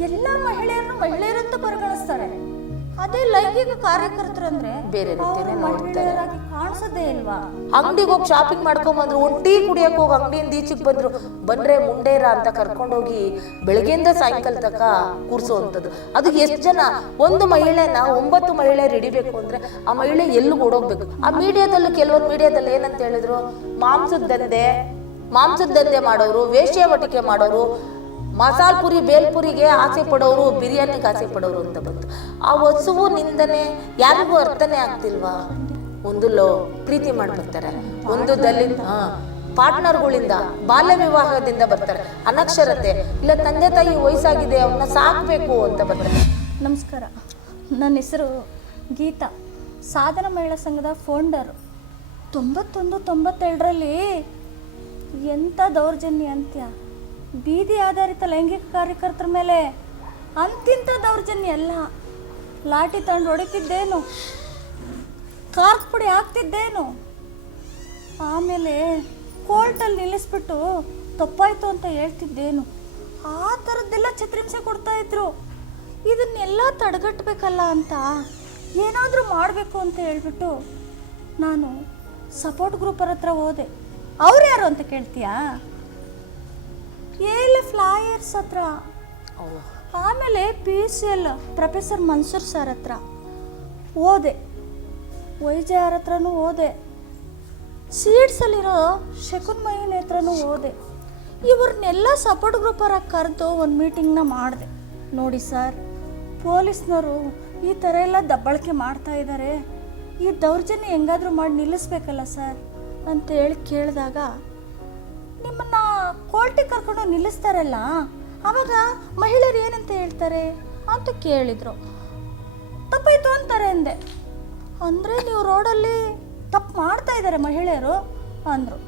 ಎಲ್ಲ ಮಹಿಳೆಯರನ್ನು ಮಹಿಳೆಯರಂತ ಪರಿಗಣಿಸ್ತಾರೆ. ಅದೇ ಲೈಂಗಿಕ ಕಾರ್ಯಕರ್ತರು ಅಂದ್ರೆ ಬೇರೆ ರೀತಿಯೇ ನೋಡ್ತಾರೆ. ಕಾಣಿಸೋದೇ ಇಲ್ವಾ? ಅಂಗಡಿಗೆ ಹೋಗಿ ಶಾಪಿಂಗ್ ಮಾಡ್ಕೊಂಡ್ ಬಂದ್ರು ಒಂದ್ ಟೀ ಕುಡಿಯಕ್ ಹೋಗಿ ಅಂಗಡಿಯಿಂದ ಈಚೆಗೆ ಬಂದ್ರು ಬಂದ್ರೆ ಮುಂಡೇರ ಅಂತ ಕರ್ಕೊಂಡೋಗಿ ಬೆಳಗ್ಗೆಯಿಂದ ಸಾಯಂಕಾಲ ತನಕ ಕೂರಿಸುವಂಥದ್ದು. ಅದು ಎಷ್ಟು ಜನ? ಒಂದು ಮಹಿಳೆನ ಒಂಬತ್ತು ಮಹಿಳೆಯರು ಹಿಡಿಬೇಕು ಅಂದ್ರೆ ಆ ಮಹಿಳೆ ಎಲ್ಲಿ ಓಡೋಗ್ಬೇಕು? ಆ ಮೀಡಿಯಾದಲ್ಲಿ ಕೆಲವೊಂದು ಮೀಡಿಯಾದಲ್ಲಿ ಏನಂತ ಹೇಳಿದ್ರು? ಮಾಂಸದ ದಂಧೆ ಮಾಂಸದ ದಂಧೆ ಮಾಡೋರು ವೇಶ್ಯಾವಟಿಕೆ ಮಾಡೋರು ಮಸಾಲ್ ಪುರಿ ಬೇಲ್ಪುರಿಗೆ ಆಸೆ ಪಡೋರು, ಬಿರಿಯಾನಿಗೆ ಆಸೆ ಪಡೋರು ಅಂತ ಬಂತು. ಆ ವಸ್ತುವು ನಿಂದನೆ ಯಾರಿಗೂ ಅರ್ಥನೇ ಆಗ್ತಿಲ್ವಾ? ಒಂದು ಲೋ, ಪ್ರೀತಿ ಮಾಡ್ಬಿಡ್ತಾರೆ ಒಂದು ದಲಿತ ಪಾರ್ಟ್ನರ್ಗಳಿಂದ, ಬಾಲ್ಯ ವಿವಾಹದಿಂದ ಬರ್ತಾರೆ. ಅನಕ್ಷರತೆ, ಇಲ್ಲ ತಂದೆ ತಾಯಿ ವಯಸ್ಸಾಗಿದೆ ಅವನ್ನ ಸಾಕ್ಬೇಕು ಅಂತ ಬರ್ತಾರೆ. ನಮಸ್ಕಾರ. ನನ್ನ ಹೆಸರು ಗೀತಾ. ಸಾಧನ ಮಹಿಳಾ ಸಂಘದ ಫೌಂಡರ್. ತೊಂಬತ್ತೊಂದು, ತೊಂಬತ್ತೆರಡರಲ್ಲಿ ಎಂಥ ದೌರ್ಜನ್ಯ ಅಂತ್ಯ? ಬೀದಿ ಆಧಾರಿತ ಲೈಂಗಿಕ ಕಾರ್ಯಕರ್ತರ ಮೇಲೆ ಅಂತಿಂತ ದೌರ್ಜನ್ಯ ಎಲ್ಲ. ಲಾಠಿ ತಂದು ಹೊಡಿತಿದ್ದೇನು? ಕಾರ್ಕ್ ಪುಡಿ ಹಾಕ್ತಿದ್ದೇನು? ಆಮೇಲೆ ಕೋರ್ಟಲ್ಲಿ ನಿಲ್ಲಿಸ್ಬಿಟ್ಟು ತಪ್ಪಾಯ್ತು ಅಂತ ಹೇಳ್ತಿದ್ದೇನು. ಆ ಥರದ್ದೆಲ್ಲ ಚಿತ್ರಿಂಸೆ ಕೊಡ್ತಾ ಇದ್ರು. ಇದನ್ನೆಲ್ಲ ತಡೆಗಟ್ಟಬೇಕಲ್ಲ ಅಂತ ಏನಾದರೂ ಮಾಡಬೇಕು ಅಂತ ಹೇಳ್ಬಿಟ್ಟು ನಾನು ಸಪೋರ್ಟ್ ಗ್ರೂಪರ ಹತ್ರ ಹೋದೆ. ಅವ್ರು ಯಾರು ಅಂತ ಕೇಳ್ತೀಯಾ? ಎಲ್ ಫ್ಲಾಯರ್ಸ್ ಹತ್ರ. ಆಮೇಲೆ P U C L professor Mansoor sir ಹತ್ರ. ಓದೆ. ವೈಜೆ ಅವ್ರ ಹತ್ರನೂ ಓದೆ. ಸೀಡ್ಸಲ್ಲಿರೋ ಶಕುನ್ ಮಹಿನ ಹತ್ರನೂ ಓದೆ. ಇವ್ರನ್ನೆಲ್ಲ ಸಪೋರ್ಟ್ ಗ್ರೂಪರಾಗಿ ಕರೆದು ಒಂದು ಮೀಟಿಂಗ್ನ ಮಾಡಿದೆ. ನೋಡಿ ಸರ್ ಪೊಲೀಸ್ನವರು ಈ ಥರ ಎಲ್ಲ ದಬ್ಬಳಿಕೆ ಮಾಡ್ತಾ ಇದ್ದಾರೆ ಈ ದೌರ್ಜನ್ಯ ಹೆಂಗಾದರೂ ಮಾಡಿ ನಿಲ್ಲಿಸ್ಬೇಕಲ್ಲ ಸರ್ ಅಂತ ಹೇಳಿ ಕೇಳಿದಾಗ, ನಿಮ್ಮನ್ನ ಕೋರ್ಟಿಗೆ ಕರ್ಕೊಂಡು ನಿಲ್ಲಿಸ್ತಾರಲ್ಲ, ಅವಾಗ ಮಹಿಳೆಯರು ಏನಂತ ಹೇಳ್ತಾರೆ ಅಂತ ಕೇಳಿದ್ರು. ತಪ್ಪಾಯ್ತು ಅಂತಾರೆ ಅಂದೆ. ಅಂದರೆ ನೀವು ರೋಡಲ್ಲಿ ತಪ್ಪು ಮಾಡ್ತಾ ಇದ್ದಾರೆ ಮಹಿಳೆಯರು ಅಂದರು.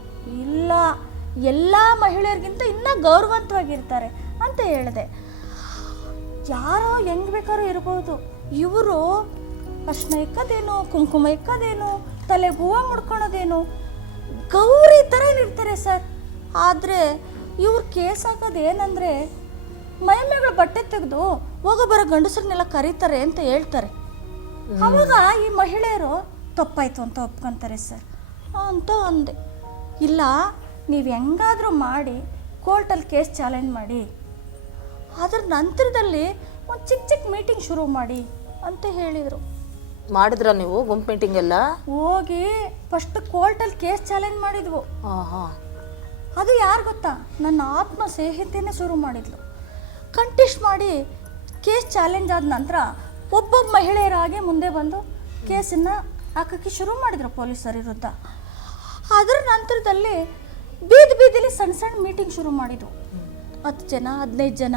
ಇಲ್ಲ, ಎಲ್ಲ ಮಹಿಳೆಯರಿಗಿಂತ ಇನ್ನೂ ಗೌರವಂತವಾಗಿರ್ತಾರೆ ಅಂತ ಹೇಳಿದೆ. ಯಾರೋ ಹೆಂಗ್ ಬೇಕಾದ್ರೂ ಇರ್ಬೋದು. ಇವರು ಅರ್ಶನ ಇಕ್ಕದೇನು, ಕುಂಕುಮ ಇಕ್ಕದೇನು ತಲೆಗೆ ಹೂವು ಮುಡ್ಕೊಳೋದೇನು, ಗೌರಿ ಥರ ಇರ್ತಾರೆ ಸರ್. ಆದರೆ ಇವ್ರ ಕೇಸ್ ಹಾಕೋದು ಏನಂದರೆ ಮೈಮೇಗಳು ಬಟ್ಟೆ ತೆಗೆದು ಹೋಗೋ ಬರೋ ಗಂಡಸರನ್ನೆಲ್ಲ ಕರೀತಾರೆ ಅಂತ ಹೇಳ್ತಾರೆ. ಅವಾಗ ಈ ಮಹಿಳೆಯರು ತಪ್ಪಾಯ್ತು ಅಂತ ಒಪ್ಕೊಂತಾರೆ ಸರ್. ಅಂತ ಅಂದೆ. ಇಲ್ಲ ನೀವು ಹೆಂಗಾದರೂ ಮಾಡಿ ಕೋರ್ಟಲ್ಲಿ ಕೇಸ್ ಚಾಲೆಂಜ್ ಮಾಡಿ. ಅದರ ನಂತರದಲ್ಲಿ ಒಂದು ಚಿಕ್ಕ ಚಿಕ್ಕ ಮೀಟಿಂಗ್ ಶುರು ಮಾಡಿ ಅಂತ ಹೇಳಿದರು. ಮಾಡಿದ್ರ ನೀವು ಗುಂಪು ಮೀಟಿಂಗ್ ಎಲ್ಲ? ಹೋಗಿ ಫಸ್ಟ್ ಕೋರ್ಟಲ್ಲಿ ಕೇಸ್ ಚಾಲೆಂಜ್ ಮಾಡಿದ್ವು. ಹಾಂ ಹಾ ಅದು ಯಾರು ಗೊತ್ತಾ? ನನ್ನ ಆತ್ಮ ಸ್ನೇಹಿತೆಯೇ ಶುರು ಮಾಡಿದ್ಲು. ಕಂಟೆಸ್ಟ್ ಮಾಡಿ ಕೇಸ್ ಚಾಲೆಂಜ್ ಆದ ನಂತರ ಒಬ್ಬೊಬ್ಬ ಮಹಿಳೆಯರಾಗಿ ಮುಂದೆ ಬಂದು ಕೇಸನ್ನು ಹಾಕೋಕ್ಕೆ ಶುರು ಮಾಡಿದರು ಪೊಲೀಸರ ವಿರುದ್ಧ. ಅದರ ನಂತರದಲ್ಲಿ ಬೀದಿ ಬೀದಿಲಿ ಸಣ್ಣ ಸಣ್ಣ ಮೀಟಿಂಗ್ ಶುರು ಮಾಡಿದ್ರು. ಹತ್ತು ಜನ, ಹದಿನೈದು ಜನ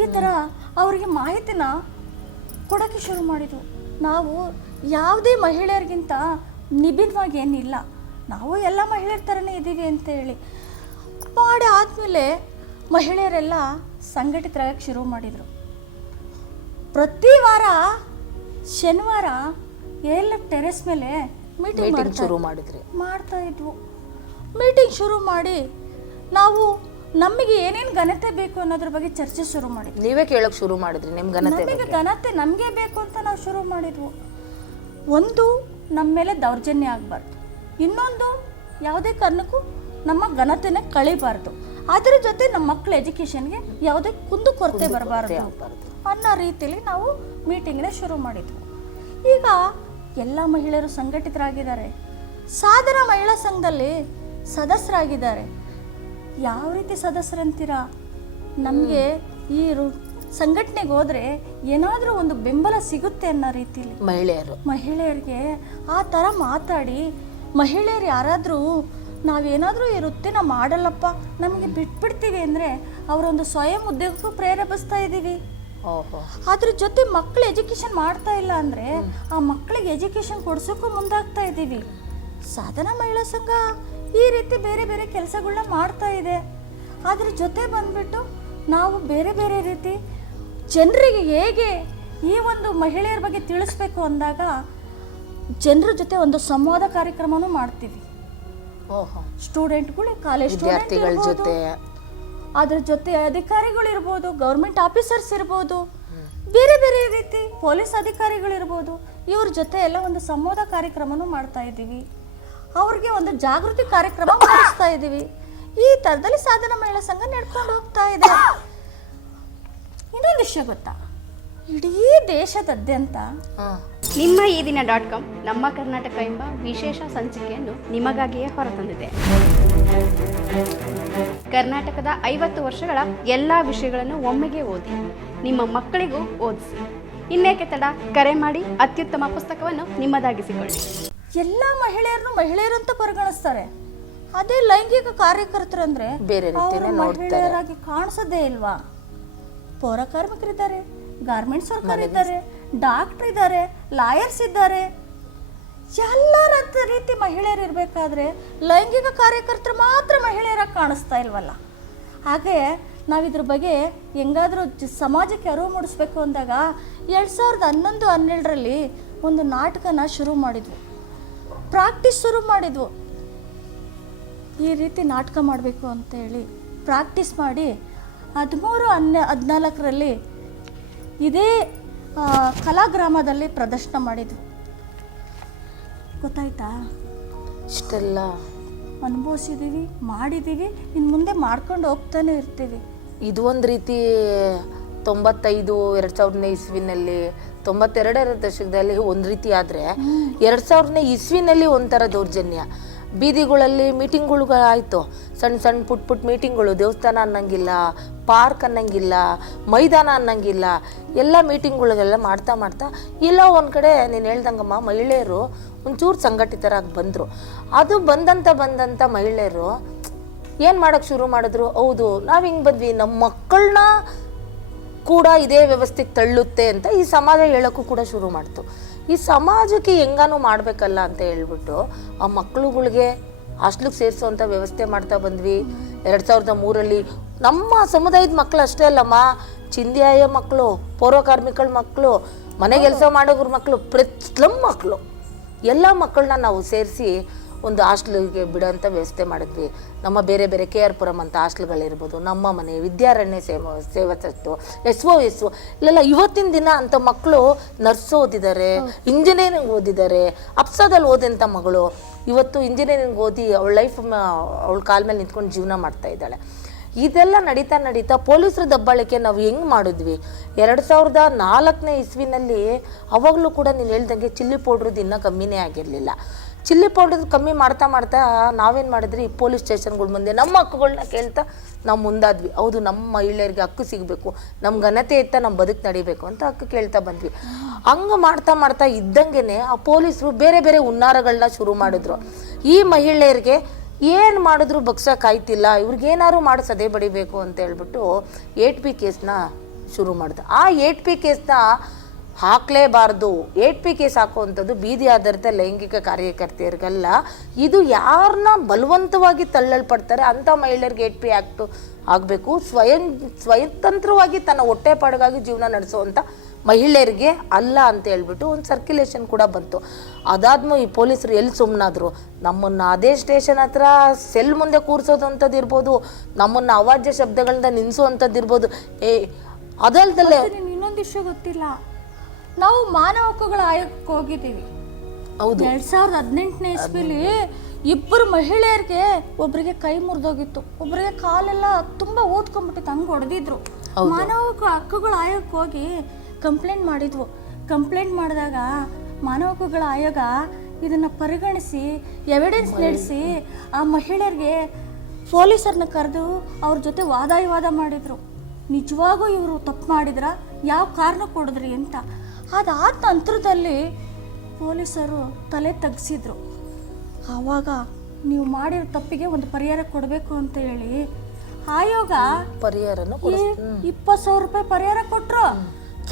ಈ ಥರ ಅವರಿಗೆ ಮಾಹಿತಿನ ಕೊಡೋಕ್ಕೆ ಶುರು ಮಾಡಿದ್ರು. ನಾವು ಯಾವುದೇ ಮಹಿಳೆಯರಿಗಿಂತ ನಿಬಿನ್ವಾಗಿ ಏನಿಲ್ಲ. ನಾವು ಎಲ್ಲ ಮಹಿಳೆಯರ ಥರನೇ ಇದ್ದೀವಿ ಅಂತ ಹೇಳಿ ಮಾಡಿ ಆದಮೇಲೆ ಮಹಿಳೆಯರೆಲ್ಲ ಸಂಘಟಿತರಾಗಕ್ಕೆ ಶುರು ಮಾಡಿದರು. ಪ್ರತಿ ವಾರ ಶನಿವಾರ ಎಲ್ಲ ಟೆರೆಸ್ ಮೇಲೆ ಮೀಟಿಂಗ್ ಶುರು ಮಾಡಿದ್ರಿ. ಮಾಡ್ತಾ ಇದ್ವು. ಮೀಟಿಂಗ್ ಶುರು ಮಾಡಿ ನಾವು ನಮಗೆ ಏನೇನು ಘನತೆ ಬೇಕು ಅನ್ನೋದ್ರ ಬಗ್ಗೆ ಚರ್ಚೆ ಶುರು ಮಾಡಿದ್ವಿ. ನೀವೇ ಕೇಳಕ್ ಶುರು ಮಾಡಿದ್ರಿ ನಿಮ್ ಘನತೆ ನಮಗೆ ಘನತೆ ನಮಗೆ ಬೇಕು ಅಂತ ನಾವು ಶುರು ಮಾಡಿದ್ವು. ಒಂದು ನಮ್ಮ ಮೇಲೆ ದೌರ್ಜನ್ಯ ಆಗಬಾರ್ದು. ಇನ್ನೊಂದು ಯಾವುದೇ ಕಾರಣಕ್ಕೂ ನಮ್ಮ ಘನತೆನ ಕಳಿಬಾರ್ದು. ಅದರ ಜೊತೆ ನಮ್ಮ ಮಕ್ಕಳ ಎಜುಕೇಷನ್ಗೆ ಯಾವುದೇ ಕುಂದು ಕೊರತೆ ಬರಬಾರ್ದು. ಅನ್ನೋ ರೀತಿಯಲ್ಲಿ ನಾವು ಮೀಟಿಂಗ್ನ ಶುರು ಮಾಡಿದ್ವಿ. ಈಗ ಎಲ್ಲ ಮಹಿಳೆಯರು ಸಂಘಟಿತರಾಗಿದ್ದಾರೆ. ಸಾಧನ ಮಹಿಳಾ ಸಂಘದಲ್ಲಿ ಸದಸ್ಯರಾಗಿದ್ದಾರೆ. ಯಾವ ರೀತಿ ಸದಸ್ಯರಂತೀರಾ? ನಮಗೆ ಈ ರು- ಸಂಘಟನೆಗೆ ಹೋದರೆ ಏನಾದರೂ ಒಂದು ಬೆಂಬಲ ಸಿಗುತ್ತೆ ಅನ್ನೋ ರೀತಿಲಿ ಮಹಿಳೆಯರು. ಮಹಿಳೆಯರಿಗೆ ಆ ಥರ ಮಾತಾಡಿ ಮಹಿಳೆಯರು ಯಾರಾದರೂ ನಾವೇನಾದರೂ ಈ ವೃತ್ತಿನ ಮಾಡಲ್ಲಪ್ಪ? ನಮಗೆ ಬಿಟ್ಬಿಡ್ತೀವಿ ಅಂದರೆ ಅವರೊಂದು ಸ್ವಯಂ ಉದ್ಯೋಗಕ್ಕೂ ಪ್ರೇರೇಪಿಸ್ತಾ ಇದ್ದೀವಿ. ಓಹೋ. ಅದ್ರ ಜೊತೆ ಮಕ್ಕಳು ಎಜುಕೇಷನ್ ಮಾಡ್ತಾ ಇಲ್ಲ ಅಂದರೆ ಆ ಮಕ್ಕಳಿಗೆ ಎಜುಕೇಷನ್ ಕೊಡ್ಸೋಕ್ಕೂ ಮುಂದಾಗ್ತಾ ಇದ್ದೀವಿ. ಸಾಧನ ಮಹಿಳಾ ಸಂಘ ಈ ರೀತಿ ಬೇರೆ ಬೇರೆ ಕೆಲಸಗಳನ್ನ ಮಾಡ್ತಾ ಇದೆ. ಅದ್ರ ಜೊತೆ ಬಂದ್ಬಿಟ್ಟು ನಾವು ಬೇರೆ ಬೇರೆ ರೀತಿ ಜನರಿಗೆ ಹೇಗೆ ಈ ಒಂದು ಮಹಿಳೆಯರ ಬಗ್ಗೆ ತಿಳಿಸ್ಬೇಕು ಅಂದಾಗ ಜನರ ಜೊತೆ ಒಂದು ಸಂವಾದ ಕಾರ್ಯಕ್ರಮನೂ ಮಾಡ್ತೀವಿ. ಸ್ಟೂಡೆಂಟ್ಗಳು ಕಾಲೇಜ್ ವಿದ್ಯಾರ್ಥಿಗಳ ಜೊತೆ. ಅದ್ರ ಜೊತೆ ಅಧಿಕಾರಿಗಳಿರ್ಬೋದು ಗೌರ್ಮೆಂಟ್ ಆಫೀಸರ್ಸ್ ಇರ್ಬೋದು ಬೇರೆ ಬೇರೆ ರೀತಿ ಪೊಲೀಸ್ ಅಧಿಕಾರಿಗಳಿರ್ಬೋದು ಇವ್ರ ಜೊತೆ ಎಲ್ಲ ಒಂದು ಸಂವಾದ ಕಾರ್ಯಕ್ರಮನೂ ಮಾಡ್ತಾ ಇದ್ದೀವಿ. ಅವ್ರಿಗೆ ಒಂದು ಜಾಗೃತಿ ಕಾರ್ಯಕ್ರಮ ಮಾಡಿಸ್ತಾ ಇದ್ದೀವಿ. ಈ ಥರದಲ್ಲಿ ಸಾಧನ ಮಹಿಳಾ ಸಂಘ ನಡ್ಕೊಂಡು ಹೋಗ್ತಾ ಇದೆ. ಇನ್ನೊಂದು ವಿಷಯ ಗೊತ್ತಾ? ಇಡೀ ದೇಶದಾದ್ಯಂತ ನಿಮ್ಮ ಈ ದಿನ ಡಾಟ್ ಕಾಮ್ ನಮ್ಮ ಕರ್ನಾಟಕ ಎಂಬ ವಿಶೇಷ ಸಂಚಿಕೆಯನ್ನು ನಿಮಗಾಗಿಯೇ ಹೊರತಂದಿದೆ. ಕರ್ನಾಟಕದ ಐವತ್ತು ವರ್ಷಗಳ ಎಲ್ಲ ವಿಷಯಗಳನ್ನು ಒಮ್ಮೆಗೆ ಓದಿ ನಿಮ್ಮ ಮಕ್ಕಳಿಗೂ ಓದಿಸಿ. ಇನ್ನೇಕೆ ತಡ? ಕರೆ ಮಾಡಿ ಅತ್ಯುತ್ತಮ ಪುಸ್ತಕವನ್ನು ನಿಮ್ಮದಾಗಿಸಿಕೊಳ್ಳಿ. ಎಲ್ಲ ಮಹಿಳೆಯರನ್ನು ಮಹಿಳೆಯರು ಅಂತ ಪರಿಗಣಿಸ್ತಾರೆ. ಅದೇ ಲೈಂಗಿಕ ಕಾರ್ಯಕರ್ತರಂದ್ರೆ ಬೇರೆ. ಮಹಿಳೆಯರಾಗಿ ಕಾಣಿಸೋದೇ ಇಲ್ವಾ? ಪೌರ ಕಾರ್ಮಿಕರಿದ್ದಾರೆ. ಗಾರ್ಮೆಂಟ್ಸ್ ವರ್ಕರ್ ಇದ್ದಾರೆ ಡಾಕ್ಟರ್ ಇದ್ದಾರೆ ಲಾಯರ್ಸ್ ಇದ್ದಾರೆ. ಎಲ್ಲ ರೀತಿ ಮಹಿಳೆಯರು ಇರಬೇಕಾದ್ರೆ ಲೈಂಗಿಕ ಕಾರ್ಯಕರ್ತರು ಮಾತ್ರ ಮಹಿಳೆಯರಾಗಿ ಕಾಣಿಸ್ತಾ ಇಲ್ವಲ್ಲ? ಹಾಗೆ ನಾವು ಇದ್ರ ಬಗ್ಗೆ ಹೆಂಗಾದರೂ ಸಮಾಜಕ್ಕೆ ಅರಿವು ಮೂಡಿಸ್ಬೇಕು ಅಂದಾಗ ಎರಡು ಸಾವಿರದ ಹನ್ನೊಂದು ಹನ್ನೆರಡರಲ್ಲಿ ಒಂದು ನಾಟಕನ ಶುರು ಮಾಡಿದ್ವು. ಪ್ರಾಕ್ಟೀಸ್ ಶುರು ಮಾಡಿದ್ವು. ಈ ರೀತಿ ನಾಟಕ ಮಾಡಬೇಕು ಅಂತ ಹೇಳಿ ಪ್ರಾಕ್ಟೀಸ್ ಮಾಡಿ ಹದಿಮೂರು ಹನ್ನೆ ಹದಿನಾಲ್ಕರಲ್ಲಿ ಇದೇ ಕಲಾಗ್ರಾಮದಲ್ಲಿ ಪ್ರದರ್ಶನ ಮಾಡಿದ್ವಿ. ಗೊತ್ತಾಯ್ತಾ? ಇಷ್ಟೆಲ್ಲ? ಅನುಭವಿಸಿದ್ದೀವಿ ಮಾಡಿದ್ದೀವಿ ಇನ್ನು ಮುಂದೆ ಮಾಡ್ಕೊಂಡು ಹೋಗ್ತಾನೆ ಇರ್ತೀವಿ. ಇದು ಒಂದು ರೀತಿ ತೊಂಬತ್ತೈದು ಎರಡು ಸಾವಿರನೇ ಇಸ್ವಿನಲ್ಲಿ ತೊಂಬತ್ತೆರಡರ ದಶಕದಲ್ಲಿ ಒಂದು ರೀತಿ ಆದರೆ ಎರಡು ಸಾವಿರನೇ ಇಸ್ವಿನಲ್ಲಿ ಒಂಥರ ದೌರ್ಜನ್ಯ. ಬೀದಿಗಳಲ್ಲಿ ಮೀಟಿಂಗ್ಗಳು ಆಯಿತು ಸಣ್ಣ ಸಣ್ಣ ಪುಟ್ ಪುಟ್ ಮೀಟಿಂಗ್ಗಳು, ದೇವಸ್ಥಾನ ಅನ್ನಂಗಿಲ್ಲ, ಪಾರ್ಕ್ ಅನ್ನಂಗಿಲ್ಲ, ಮೈದಾನ ಅನ್ನಂಗಿಲ್ಲ, ಎಲ್ಲ ಮೀಟಿಂಗ್ಗಳಿಗೆಲ್ಲ ಮಾಡ್ತಾ ಮಾಡ್ತಾ ಇಲ್ಲ ಒಂದು ಕಡೆ ನೀನು ಹೇಳ್ದಂಗಮ್ಮ ಮಹಿಳೆಯರು ಒಂಚೂರು ಸಂಘಟಿತರಾಗಿ ಬಂದರು. ಅದು ಬಂದಂಥ ಬಂದಂಥ ಮಹಿಳೆಯರು ಏನು ಮಾಡೋಕ್ಕೆ ಶುರು ಮಾಡಿದ್ರು? ಹೌದು, ನಾವು ಹಿಂಗೆ ಬಂದ್ವಿ. ನಮ್ಮ ಮಕ್ಕಳನ್ನ ಕೂಡ ಇದೇ ವ್ಯವಸ್ಥೆಗೆ ತಳ್ಳುತ್ತೆ ಅಂತ ಈ ಸಮಾಜ ಹೇಳೋಕ್ಕೂ ಕೂಡ ಶುರು ಮಾಡ್ತು. ಈ ಸಮಾಜಕ್ಕೆ ಹೆಂಗಾನು ಮಾಡಬೇಕಲ್ಲ ಅಂತ ಹೇಳ್ಬಿಟ್ಟು ಆ ಮಕ್ಳುಗಳಿಗೆ ಹಾಸ್ಟ್ಲಿಗೆ ಸೇರಿಸುವಂಥ ವ್ಯವಸ್ಥೆ ಮಾಡ್ತಾ ಬಂದ್ವಿ. ಎರಡು ಸಾವಿರದ ಮೂರಲ್ಲಿ ನಮ್ಮ ಸಮುದಾಯದ ಮಕ್ಕಳು ಅಷ್ಟೇ ಅಲ್ಲಮ್ಮ. ಚಿಂದ್ಯಾಯ ಮಕ್ಕಳು ಪೌರ ಕಾರ್ಮಿಕಳ ಮಕ್ಕಳು ಮನೆ ಕೆಲಸ ಮಾಡೋದ್ರ ಮಕ್ಕಳು ಪ್ರತಿ ಮಕ್ಕಳು ಎಲ್ಲ ಮಕ್ಕಳನ್ನ ನಾವು ಸೇರಿಸಿ ಒಂದು ಹಾಸ್ಟೆಲ್ಗೆ ಬಿಡೋಂಥ ವ್ಯವಸ್ಥೆ ಮಾಡಿದ್ವಿ. ನಮ್ಮ ಬೇರೆ ಬೇರೆ ಕೆ ಆರ್ ಪುರಂ ಅಂತ ಹಾಸ್ಟೆಲ್ಗಳಿರ್ಬೋದು ನಮ್ಮ ಮನೆ Vidyaranya Seva Seva trust S O S ಇಲ್ಲೆಲ್ಲ ಇವತ್ತಿನ ದಿನ ಅಂಥ ಮಕ್ಕಳು ನರ್ಸ್ ಓದಿದ್ದಾರೆ ಇಂಜಿನಿಯರಿಂಗ್ ಓದಿದ್ದಾರೆ ಅಪ್ಸಾದಲ್ಲಿ ಓದಿದಂಥ ಮಗಳು ಇವತ್ತು ಇಂಜಿನಿಯರಿಂಗ್ ಓದಿ ಅವಳ ಲೈಫ್ ಅವಳ ಕಾಲ ಮೇಲೆ ನಿಂತ್ಕೊಂಡು ಜೀವನ ಮಾಡ್ತಾ ಇದ್ದಾಳೆ. ಇದೆಲ್ಲ ನಡೀತಾ ನಡೀತಾ ಪೊಲೀಸರ ದಬ್ಬಾಳಿಕೆ ನಾವು ಹೆಂಗೆ ಮಾಡಿದ್ವಿ? ಎರಡು ಸಾವಿರದ ನಾಲ್ಕನೇ ಇಸ್ವಿನಲ್ಲಿ ಅವಾಗಲೂ ಕೂಡ ನೀನು ಹೇಳ್ದಂಗೆ ಚಿಲ್ಲಿ ಪೌಡ್ರದ್ದು ಇನ್ನೂ ಕಮ್ಮಿನೇ ಆಗಿರಲಿಲ್ಲ. ಚಿಲ್ಲಿ ಪೌಡರ್ ಕಮ್ಮಿ ಮಾಡ್ತಾ ಮಾಡ್ತಾ ನಾವೇನು ಮಾಡಿದ್ರಿ? ಪೊಲೀಸ್ ಸ್ಟೇಷನ್ಗಳ ಮುಂದೆ ನಮ್ಮ ಹಕ್ಕುಗಳನ್ನ ಕೇಳ್ತಾ ನಾವು ಮುಂದಾದ್ವಿ. ಹೌದು, ನಮ್ಮ ಮಹಿಳೆಯರಿಗೆ ಹಕ್ಕು ಸಿಗಬೇಕು. ನಮ್ಮ ಘನತೆ ಇತ್ತ ನಮ್ಮ ಬದುಕು ನಡಿಬೇಕು ಅಂತ ಹಕ್ಕು ಕೇಳ್ತಾ ಬಂದ್ವಿ. ಹಂಗೆ ಮಾಡ್ತಾ ಮಾಡ್ತಾ ಇದ್ದಂಗೆನೆ ಆ ಪೊಲೀಸರು ಬೇರೆ ಬೇರೆ ಉನ್ನಾರಗಳನ್ನ ಶುರು ಮಾಡಿದ್ರು. ಈ ಮಹಿಳೆಯರಿಗೆ ಏನು ಮಾಡಿದ್ರು ಬಗ್ಸಕ್ಕಾಯ್ತಿಲ್ಲ ಇವ್ರಿಗೇನಾದ್ರು ಮಾಡಿ ಸದೆ ಬಡಿಬೇಕು ಅಂತ ಹೇಳ್ಬಿಟ್ಟು ಏಟ್ ಪಿ ಕೇಸ್ನ ಶುರು ಮಾಡಿದ್ರು ಆ ಏಟ್ ಪಿ ಕೇಸ್ನ ಹಾಕಲೇಬಾರ್ದು ಏಟ್ ಪಿ ಕೇಸ್ ಹಾಕುವಂಥದ್ದು ಬೀದಿ ಆಧಾರಿತ ಲೈಂಗಿಕ ಕಾರ್ಯಕರ್ತೆಯರಿಗೆಲ್ಲ. ಇದು ಯಾರನ್ನ ಬಲವಂತವಾಗಿ ತಳ್ಳಲ್ಪಡ್ತಾರೆ ಅಂಥ ಮಹಿಳೆಯರಿಗೆ ಏಟ್ ಪಿ ಆ್ಯಕ್ಟು ಆಗಬೇಕು. ಸ್ವಯಂ, ಸ್ವಯಂತಂತ್ರವಾಗಿ ತನ್ನ ಹೊಟ್ಟೆ ಪಾಡಿಗಾಗಿ ಜೀವನ ನಡೆಸುವಂಥ ಮಹಿಳೆಯರಿಗೆ ಅಲ್ಲ ಅಂತ ಹೇಳ್ಬಿಟ್ಟು ಒಂದು ಸರ್ಕ್ಯುಲೇಷನ್ ಕೂಡ ಬಂತು. ಅದಾದ್ಮೇಲೆ ಈ ಪೊಲೀಸರು ಎಲ್ಲಿ ಸುಮ್ಮನಾದ್ರು ನಮ್ಮನ್ನು ಅದೇ ಸ್ಟೇಷನ್ ಹತ್ರ ಸೆಲ್ ಮುಂದೆ ಕೂರಿಸೋದು ಅಂಥದ್ದು ಇರ್ಬೋದು, ನಮ್ಮನ್ನು ಅವಾಜ್ಯ ಶಬ್ದಗಳಿಂದ ನಿಲ್ಲಿಸುವಂಥದ್ದು ಇರ್ಬೋದು. ಏ, ಅದಲ್ದಲ್ಲೇ ಇನ್ನೊಂದು ವಿಷಯ ಗೊತ್ತಿಲ್ಲ. ನಾವು ಮಾನವ ಹಕ್ಕುಗಳ ಆಯೋಗಕ್ಕೆ ಹೋಗಿದ್ದೀವಿ. ಹೌದು. ಎರಡ್ ಸಾವಿರದ ಹದಿನೆಂಟನೇ ಇಸ್ವಿಲಿ ಇಬ್ಬರು ಮಹಿಳೆಯರಿಗೆ ಒಬ್ಬರಿಗೆ ಕೈ ಮುರಿದೋಗಿತ್ತು. ಒಬ್ಬರಿಗೆ ಕಾಲೆಲ್ಲ ತುಂಬಾ ಊದ್ಕೊಂಡ್ಬಿಟ್ಟಿತ್ತು ಹಂಗೆ ಹೊಡೆದಿದ್ರು. ಮಾನವ ಹಕ್ಕು- ಹಕ್ಕುಗಳ ಆಯೋಗಕ್ಕೆ ಹೋಗಿ ಕಂಪ್ಲೇಂಟ್ ಮಾಡಿದ್ವು. ಕಂಪ್ಲೇಂಟ್ ಮಾಡಿದಾಗ ಮಾನವ ಹಕ್ಕುಗಳ ಆಯೋಗ ಇದನ್ನ ಪರಿಗಣಿಸಿ ಎವಿಡೆನ್ಸ್ ನಡೆಸಿ ಆ ಮಹಿಳೆಯರಿಗೆ ಪೊಲೀಸರನ್ನ ಕರೆದು ಅವ್ರ ಜೊತೆ ವಾದಾಯವಾದ ಮಾಡಿದ್ರು. ನಿಜವಾಗೂ ಇವರು ತಪ್ಪು ಮಾಡಿದ್ರ? ಯಾವ ಕಾರಣ ಕೊಡಿದ್ರಿ ಅಂತ. ಅದಾದ ನಂತರದಲ್ಲಿ ಪೊಲೀಸರು ತಲೆ ತಗ್ಸಿದ್ರು. ಆವಾಗ ನೀವು ಮಾಡಿರೋ ತಪ್ಪಿಗೆ ಒಂದು ಪರಿಹಾರ ಕೊಡಬೇಕು ಅಂತ ಹೇಳಿ ಆಯೋಗ ಪರಿಹಾರನ ಇಪ್ಪತ್ತು ಸಾವಿರ ರೂಪಾಯಿ ಪರಿಹಾರ ಕೊಟ್ಟರು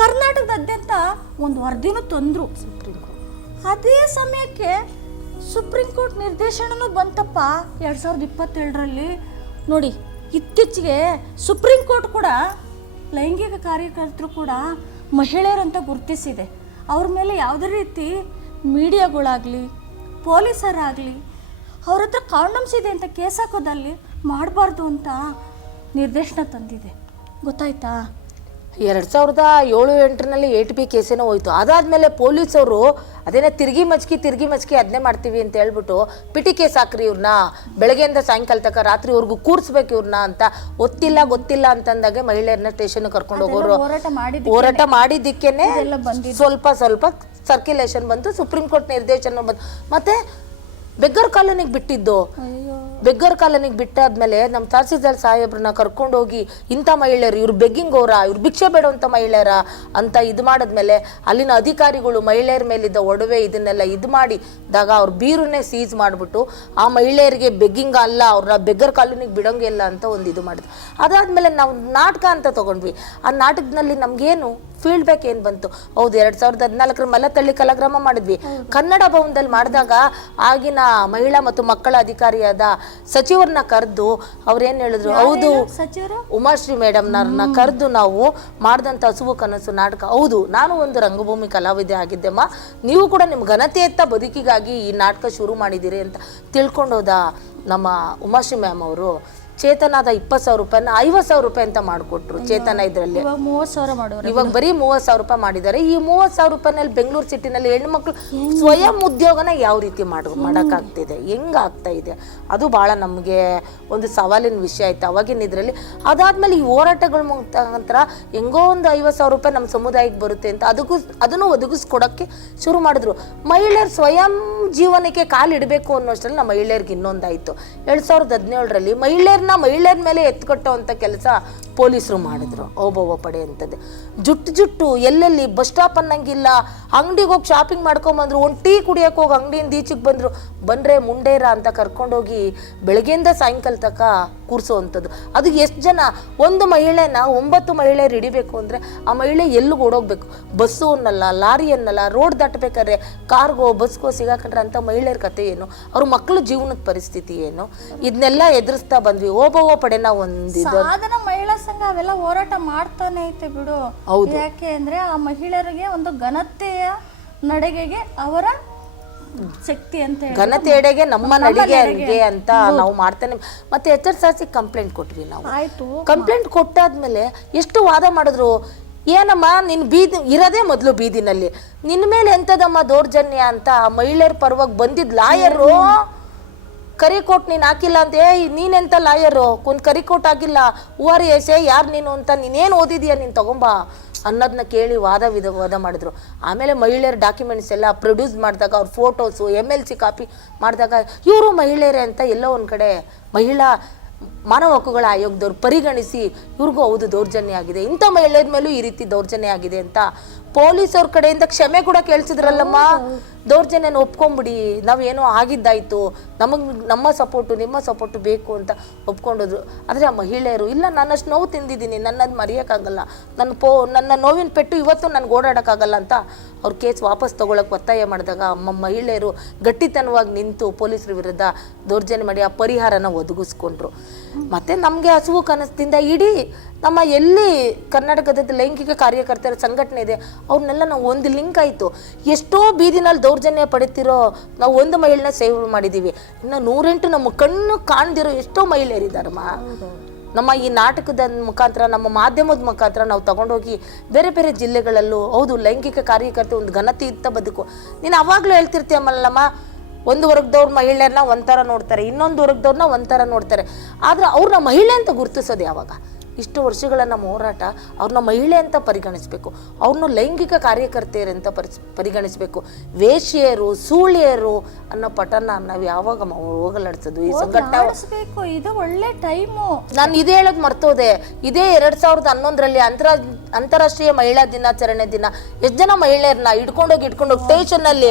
ಕರ್ನಾಟಕದಾದ್ಯಂತ ಒಂದು ವರದಿನೂ ತಂದ್ರು. ಅದೇ ಸಮಯಕ್ಕೆ ಸುಪ್ರೀಂ ಕೋರ್ಟ್ ನಿರ್ದೇಶನನೂ ಬಂತಪ್ಪ ಎರಡು ಸಾವಿರದ ಇಪ್ಪತ್ತೆರಡರಲ್ಲಿ. ನೋಡಿ ಇತ್ತೀಚೆಗೆ ಸುಪ್ರೀಂ ಕೋರ್ಟ್ ಕೂಡ ಲೈಂಗಿಕ ಕಾರ್ಯಕರ್ತರು ಕೂಡ ಮಹಿಳೆಯರಂತ ಗುರುತಿಸಿದೆ. ಅವ್ರ ಮೇಲೆ ಯಾವುದೇ ರೀತಿ ಮೀಡಿಯಾಗಳಾಗಲಿ, ಪೊಲೀಸರಾಗಲಿ ಅವ್ರ ಹತ್ರ ಕಾಂಡಮ್ಸ್ ಇದೆ ಅಂತ ಕೇಸ್ ಹಾಕೋದಲ್ಲಿ ಮಾಡಬಾರ್ದು ಅಂತ ನಿರ್ದೇಶನ ತಂದಿದೆ. ಗೊತ್ತಾಯ್ತಾ? ಎರಡು ಸಾವಿರದ ಏಳು ಎಂಟರಲ್ಲಿ ಏಟ್ ಬಿ ಕೇಸೇನೋ ಹೋಯ್ತು. ಅದಾದ್ಮೇಲೆ ಪೊಲೀಸವರು ಅದೇನೇ ತಿರ್ಗಿ ಮಚ್ಕಿ ತಿರ್ಗಿ ಮಚ್ಕಿ ಅದನ್ನೇ ಮಾಡ್ತೀವಿ ಅಂತ ಹೇಳ್ಬಿಟ್ಟು ಪಿಟಿ ಕೇಸ್ ಹಾಕ್ರಿ ಇವ್ರನ್ನ ಬೆಳಗ್ಗೆಯಿಂದ ಸಾಯಂಕಾಲ ತನಕ ರಾತ್ರಿವರೆಗೂ ಕೂರಿಸ್ಬೇಕು ಇವ್ರನ್ನ ಅಂತ ಗೊತ್ತಿಲ್ಲ ಗೊತ್ತಿಲ್ಲ ಅಂತಂದಾಗೆ ಮಹಿಳೆಯರನ್ನ ಸ್ಟೇಷನ್ ಕರ್ಕೊಂಡು ಹೋಗೋರು. ಹೋರಾಟ ಮಾಡಿದ್ದಕ್ಕೆ ಹೋರಾಟ ಮಾಡಿದ್ದಕ್ಕೇನೆ ಸ್ವಲ್ಪ ಸ್ವಲ್ಪ ಸರ್ಕ್ಯುಲೇಷನ್ ಬಂತು ಸುಪ್ರೀಂ ಕೋರ್ಟ್ ನಿರ್ದೇಶನ ಬಂತು. ಮತ್ತೆ ಬೆಗ್ಗರ್ ಕಾಲೋನಿಗೆ ಬಿಟ್ಟಿದ್ದು. ಬೆಗ್ಗರ್ ಕಾಲನಿಗೆ ಬಿಟ್ಟಾದ್ಮೇಲೆ ನಮ್ಮ ತಹಸೀಲ್ದಾರ್ ಸಾಹೇಬ್ರನ್ನ ಕರ್ಕೊಂಡೋಗಿ ಇಂಥ ಮಹಿಳೆಯರು ಇವ್ರು ಬೆಗ್ಗಿಂಗ್ ಅವರ ಇವ್ರು ಭಿಕ್ಷೆ ಬೇಡುವಂಥ ಮಹಿಳೆಯರ ಅಂತ ಇದು ಮಾಡಿದ್ಮೇಲೆ ಅಲ್ಲಿನ ಅಧಿಕಾರಿಗಳು ಮಹಿಳೆಯರ ಮೇಲಿದ್ದ ಒಡವೆ ಇದನ್ನೆಲ್ಲ ಇದು ಮಾಡಿದಾಗ ಅವ್ರ ಬೀರನ್ನೇ ಸೀಜ್ ಮಾಡಿಬಿಟ್ಟು ಆ ಮಹಿಳೆಯರಿಗೆ ಬೆಗ್ಗಿಂಗ್ ಅಲ್ಲ ಅವ್ರನ್ನ ಬೆಗ್ಗರ್ ಕಾಲೋನಿಗೆ ಬಿಡೋಂಗಿಲ್ಲ ಅಂತ ಒಂದು ಇದು ಮಾಡಿದ್ರು. ಅದಾದ್ಮೇಲೆ ನಾವು ನಾಟಕ ಅಂತ ತಗೊಂಡ್ವಿ. ಆ ನಾಟಕದಲ್ಲಿ ನಮ್ಗೇನು ಫೀಡ್ಬ್ಯಾಕ್ ಏನು ಬಂತು? ಹೌದು ಎರಡ್ ಸಾವಿರದ ಹದಿನಾಲ್ಕರ ಮಲ್ಲತಳ್ಳಿ ಕಲಾಗ್ರಾಮ ಮಾಡಿದ್ವಿ. ಕನ್ನಡ ಭವನದಲ್ಲಿ ಮಾಡಿದಾಗ ಆಗಿನ ಮಹಿಳಾ ಮತ್ತು ಮಕ್ಕಳ ಅಧಿಕಾರಿಯಾದ ಸಚಿವರನ್ನ ಕರೆದು ಅವ್ರೇನ್ ಹೇಳಿದ್ರು? ಹೌದು ಸಚಿವರು? ಉಮಾಶ್ರೀ ಮೇಡಮ್ನವ್ರನ್ನ ಕರೆದು ನಾವು ಮಾಡಿದಂತ ಹಸುವು ಕನಸು ನಾಟಕ. ಹೌದು ನಾನು ಒಂದು ರಂಗಭೂಮಿ ಕಲಾವಿದೆ ಆಗಿದ್ದೆಮ್ಮ. ನೀವು ಕೂಡ ನಿಮ್ಮ ಘನತೆಯತ್ತ ಬದುಕಿಗಾಗಿ ಈ ನಾಟಕ ಶುರು ಮಾಡಿದ್ದೀರಿ ಅಂತ ತಿಳ್ಕೊಂಡೋದ ನಮ್ಮ ಉಮಾಶ್ರೀ ಮ್ಯಾಮ್ ಅವರು. ಚೇತನಾದ ಇಪ್ಪತ್ತು ಸಾವಿರ ರೂಪಾಯಿನ ಐವತ್ತು ಸಾವಿರ ರೂಪಾಯಿ ಅಂತ ಮಾಡಿಕೊಟ್ರು ಚೇತನ ಇದರಲ್ಲಿ. ಇವಾಗ ಮೂವತ್ತು ಸಾವಿರ ಮಾಡೋರು ಇವಾಗ ಬರೀ ಮೂವತ್ ಸಾವಿರ ರೂಪಾಯಿ ಮಾಡಿದ್ದಾರೆ. ಈ ಮೂವತ್ ಸಾವಿರ ರೂಪಾಯಿನಲ್ಲಿ ಬೆಂಗಳೂರು ಸಿಟಿನಲ್ಲಿ ಹೆಣ್ಮಕ್ಳು ಸ್ವಯಂ ಉದ್ಯೋಗನ ಯಾವ ರೀತಿ ಮಾಡ ಮಾಡೋಕ್ಕಾಗ್ತಿದೆ? ಹೆಂಗ್ ಆಗ್ತಾ ಇದೆ? ಅದು ಭಾಳ ನಮಗೆ ಒಂದು ಸವಾಲಿನ ವಿಷಯ ಆಯ್ತು. ಅವಾಗಿನ ಇದರಲ್ಲಿ ಅದಾದ್ಮೇಲೆ ಈ ಹೋರಾಟಗಳ ಮುಖಾಂತರ ಹೆಂಗೋ ಒಂದು ಐವತ್ತು ಸಾವಿರ ರೂಪಾಯಿ ನಮ್ಮ ಸಮುದಾಯಕ್ಕೆ ಬರುತ್ತೆ ಅಂತ ಅದಕ್ಕೂ ಅದನ್ನು ಒದಗಿಸ್ಕೊಡಕ್ಕೆ ಶುರು ಮಾಡಿದ್ರು. ಮಹಿಳೆಯರು ಸ್ವಯಂ ಜೀವನಕ್ಕೆ ಕಾಲಿಡಬೇಕು ಅನ್ನೋಷ್ಟರಲ್ಲಿ ನಮ್ಮ ಮಹಿಳೆಯರಿಗೆ ಇನ್ನೊಂದಾಯ್ತು. ಎರಡ್ ಸಾವಿರದ ಹದಿನೇಳರಲ್ಲಿ ಮಹಿಳೆಯರನ್ನ ಮಹಿಳೆಯರ ಮೇಲೆ ಎತ್ಕೊಟ್ಟುವಂಥ ಕೆಲಸ ಪೊಲೀಸರು ಮಾಡಿದ್ರು, ಓಬವ್ವ ಪಡೆ ಅಂತದ್ದು ಜುಟ್ಟು ಜುಟ್ಟು ಎಲ್ಲೆಲ್ಲಿ ಬಸ್ ಸ್ಟಾಪ್ ಅನ್ನಂಗಿಲ್ಲ ಅಂಗಡಿಗೆ ಹೋಗಿ ಶಾಪಿಂಗ್ ಮಾಡ್ಕೊಂಬಂದ್ರು ಒಂದು ಟೀ ಕುಡಿಯೋಕೆ ಹೋಗಿ ಅಂಗಡಿಯಿಂದ ಈಚೆಗೆ ಬಂದರು. ಬಂದರೆ ಮುಂಡೇರ ಅಂತ ಕರ್ಕೊಂಡೋಗಿ ಬೆಳಗ್ಗೆಯಿಂದ ಸಾಯಂಕಾಲ ತನಕ ಕೂರಿಸೋವಂಥದ್ದು. ಅದು ಎಷ್ಟು ಜನ? ಒಂದು ಮಹಿಳೆನ ಒಂಬತ್ತು ಮಹಿಳೆಯರು ಹಿಡಿಬೇಕು ಅಂದರೆ ಆ ಮಹಿಳೆ ಎಲ್ಲಿಗೆ ಓಡೋಗ್ಬೇಕು? ಬಸ್ಸು ಅನ್ನಲ್ಲ ಲಾರಿ ಅನ್ನಲ್ಲ ರೋಡ್ ದಾಟಬೇಕಾದ್ರೆ ಕಾರ್ಗೋ ಬಸ್ಗೋ ಸಿಗಾಕೊಂಡ್ರೆ ಅಂತ ಮಹಿಳೆಯರ ಕತೆ ಏನು? ಅವ್ರ ಮಕ್ಕಳ ಜೀವನದ ಪರಿಸ್ಥಿತಿ ಏನು? ಇದನ್ನೆಲ್ಲ ಎದುರಿಸ್ತಾ ಬಂದ್ವಿ. ಓಬವ್ವ ಪಡೆನ ಒಂದಿದ್ದು ಸಾಧನ ಮಹಿಳಾ ಸಂಘ ಅವೆಲ್ಲ ಹೋರಾಟ ಮಾಡ್ತಾನೆ ಐತೆ ಬಿಡು. ಹೌದು. ಯಾಕೆ ಅಂದ್ರೆ ಆ ಮಹಿಳೆಯರಿಗೆ ಒಂದು ಘನತೆಯ ನಡಿಗೆಗೆ ಅವರ ಶಕ್ತಿ ಅಂತ ಹೇಳಿ. ಘನತೆ ಎಡೆಗೆ ನಮ್ಮ ನಡಿಗೆ ಅಡಿಗೆ ಅಂತ ನಾವು ಮಾಡ್ತಾನೆ. ಮತ್ತೆ ಎಚ್ ಆರ್ ಸಾಸಿ ಕಂಪ್ಲೇಂಟ್ ಕೊಟ್ವಿ ನಾವು. ಆಯ್ತು. ಕಂಪ್ಲೇಂಟ್ ಕೊಟ್ಟಾದ್ಮೇಲೆ ಎಷ್ಟು ವಾದ ಮಾಡಿದ್ರು? ಏನಮ್ಮ ನಿನ್ ಬೀದಿ ಇರೋದೇ ಮೊದಲು ಬೀದಿನಲ್ಲಿ. ನಿನ್ನ ಮೇಲೆ ಎಂತದಮ್ಮ ದೌರ್ಜನ್ಯ ಅಂತ ಆ ಮಹಿಳೆಯರ ಪರವಾಗಿ ಬಂದಿದ್ ಲಾಯರು? ಕರಿಕೋಟ್ ನೀನ್ ಹಾಕಿಲ್ಲ ಅಂತ ಏ ನೀನೆಂತ ಲಾಯರು? ಒಂದು ಕರಿಕೋಟ್ ಆಗಿಲ್ಲ. ಹೂವಾರಿ ಎಸೆ ಎಸ್ ಯಾರು ನೀನು ಅಂತ ನೀನೇನು ಓದಿದೀಯ ನೀನ್ ತಗೊಂಬಾ? ಅನ್ನೋದನ್ನ ಕೇಳಿ ವಾದ ವಿಧ, ವಾದ ಮಾಡಿದ್ರು. ಆಮೇಲೆ ಮಹಿಳೆಯರ ಡಾಕ್ಯುಮೆಂಟ್ಸ್ ಎಲ್ಲ ಪ್ರೊಡ್ಯೂಸ್ ಮಾಡಿದಾಗ ಅವ್ರ photos M L C copy ಮಾಡಿದಾಗ, ಇವರು ಮಹಿಳೆಯರೇ ಅಂತ ಎಲ್ಲೋ ಒಂದು ಕಡೆ ಮಹಿಳಾ ಮಾನವ ಹಕ್ಕುಗಳ ಆಯೋಗದವ್ರು ಪರಿಗಣಿಸಿ ಇವ್ರಿಗೂ ಹೌದು ದೌರ್ಜನ್ಯ ಆಗಿದೆ. ಇಂಥ ಮಹಿಳೆಯರ ಮೇಲೂ ಈ ರೀತಿ ದೌರ್ಜನ್ಯ ಆಗಿದೆ ಅಂತ ಪೊಲೀಸವ್ರ ಕಡೆಯಿಂದ ಕ್ಷಮೆ ಕೂಡ ಕೇಳಿಸಿದ್ರಲ್ಲಮ್ಮ. ದೌರ್ಜನ್ಯನ ಒಪ್ಕೊಂಬಿಡಿ. ನಾವೇನೋ ಆಗಿದ್ದಾಯ್ತು. ನಮಗೆ ನಮ್ಮ ಸಪೋರ್ಟು ನಿಮ್ಮ ಸಪೋರ್ಟು ಬೇಕು ಅಂತ ಒಪ್ಕೊಂಡಿದ್ರು. ಆದರೆ ಆ ಮಹಿಳೆಯರು ಇಲ್ಲ ನನ್ನಷ್ಟು ನೋವು ತಿಂದಿದ್ದೀನಿ ನನ್ನದು ಮರೆಯೋಕ್ಕಾಗಲ್ಲ. ನನ್ನ ಪೋ ನನ್ನ ನೋವಿನ ಪೆಟ್ಟು ಇವತ್ತು ನನಗೆ ಓಡಾಡೋಕ್ಕಾಗಲ್ಲ ಅಂತ ಅವ್ರ ಕೇಸ್ ವಾಪಸ್ ತೊಗೊಳಕ್ಕೆ ಒತ್ತಾಯ ಮಾಡಿದಾಗ ಅಮ್ಮ ಮಹಿಳೆಯರು ಗಟ್ಟಿತನವಾಗಿ ನಿಂತು ಪೊಲೀಸರ ವಿರುದ್ಧ ದೌರ್ಜನ್ಯ ಮಾಡಿ ಆ ಪರಿಹಾರನ ಒದಗಿಸ್ಕೊಂಡ್ರು. ಮತ್ತೆ ನಮಗೆ ಹಸುವು ಕನಸದಿಂದ ಇಡೀ ನಮ್ಮ ಎಲ್ಲಿ ಕರ್ನಾಟಕದ ಲೈಂಗಿಕ ಕಾರ್ಯಕರ್ತರ ಸಂಘಟನೆ ಇದೆ, ಅವ್ರನ್ನೆಲ್ಲ ನಾವು ಒಂದು ಲಿಂಕ್ ಆಯಿತು. ಎಷ್ಟೋ ಬೀದಿನಲ್ಲಿ ದೌರ್ಜನ್ಯ ಪಡಿತಿರೋ ನಾವು ಒಂದು ಮಹಿಳೆನ ಸೇವ್ ಮಾಡಿದ್ದೀವಿ ಇನ್ನು ನೂರೆಂಟು ನಮ್ಮ ಕಣ್ಣು ಕಾಣ್ದಿರೋ ಎಷ್ಟೋ ಮಹಿಳೆಯರಿದ್ದಾರಮ್ಮ. ನಮ್ಮ ಈ ನಾಟಕದ ಮುಖಾಂತರ, ನಮ್ಮ ಮಾಧ್ಯಮದ ಮುಖಾಂತರ ನಾವು ತಗೊಂಡೋಗಿ ಬೇರೆ ಬೇರೆ ಜಿಲ್ಲೆಗಳಲ್ಲೂ, ಹೌದು, ಲೈಂಗಿಕ ಕಾರ್ಯಕರ್ತೆ ಒಂದು ಘನತೆಯುಕ್ತ ಬದುಕು. ನೀನು ಅವಾಗಲೂ ಹೇಳ್ತಿರ್ತೀಯಮ್ಮಲ್ಲಮ್ಮ ಒಂದು ವರ್ಗದವ್ರ ಮಹಿಳೆಯರನ್ನ ಒಂಥರ ನೋಡ್ತಾರೆ, ಇನ್ನೊಂದು ವರ್ಗದವ್ರನ್ನ ಒಂಥರ ನೋಡ್ತಾರೆ. ಆದ್ರೆ ಅವ್ರನ್ನ ಮಹಿಳೆ ಅಂತ ಗುರುತಿಸೋದು ಯಾವಾಗ? ಇಷ್ಟು ವರ್ಷಗಳ ನಮ್ಮ ಹೋರಾಟ ಅವ್ರನ್ನ ಮಹಿಳೆ ಅಂತ ಪರಿಗಣಿಸಬೇಕು. ಅವ್ರನ್ನ ಲೈಂಗಿಕ ಕಾರ್ಯಕರ್ತೆಯರಂತ ಪರಿಸ್ ಪರಿಗಣಿಸಬೇಕು. ವೇಶ್ಯೆಯರು ಸೂಳಿಯರು ಅನ್ನೋ ಪಟನ ನಾವು ಯಾವಾಗ ಹೋಗಲಾಡ್ಸೋದು ಈ ಸಂಘಟನೆ? ಇದು ಒಳ್ಳೆ ಟೈಮು. ನಾನು ಇದೇ ಹೇಳೋದು ಮರ್ತೋದೆ. ಇದೇ ಎರಡ್ ಸಾವಿರದ ಹನ್ನೊಂದರಲ್ಲಿ ಅಂತರ ಅಂತಾರಾಷ್ಟ್ರೀಯ ಮಹಿಳಾ ದಿನಾಚರಣೆ ದಿನ ಎಷ್ಟು ಜನ ಮಹಿಳೆಯರನ್ನ ಇಟ್ಕೊಂಡೋಗಿ ಇಟ್ಕೊಂಡೋಗಿ ಸ್ಟೇಷನ್ ಅಲ್ಲಿ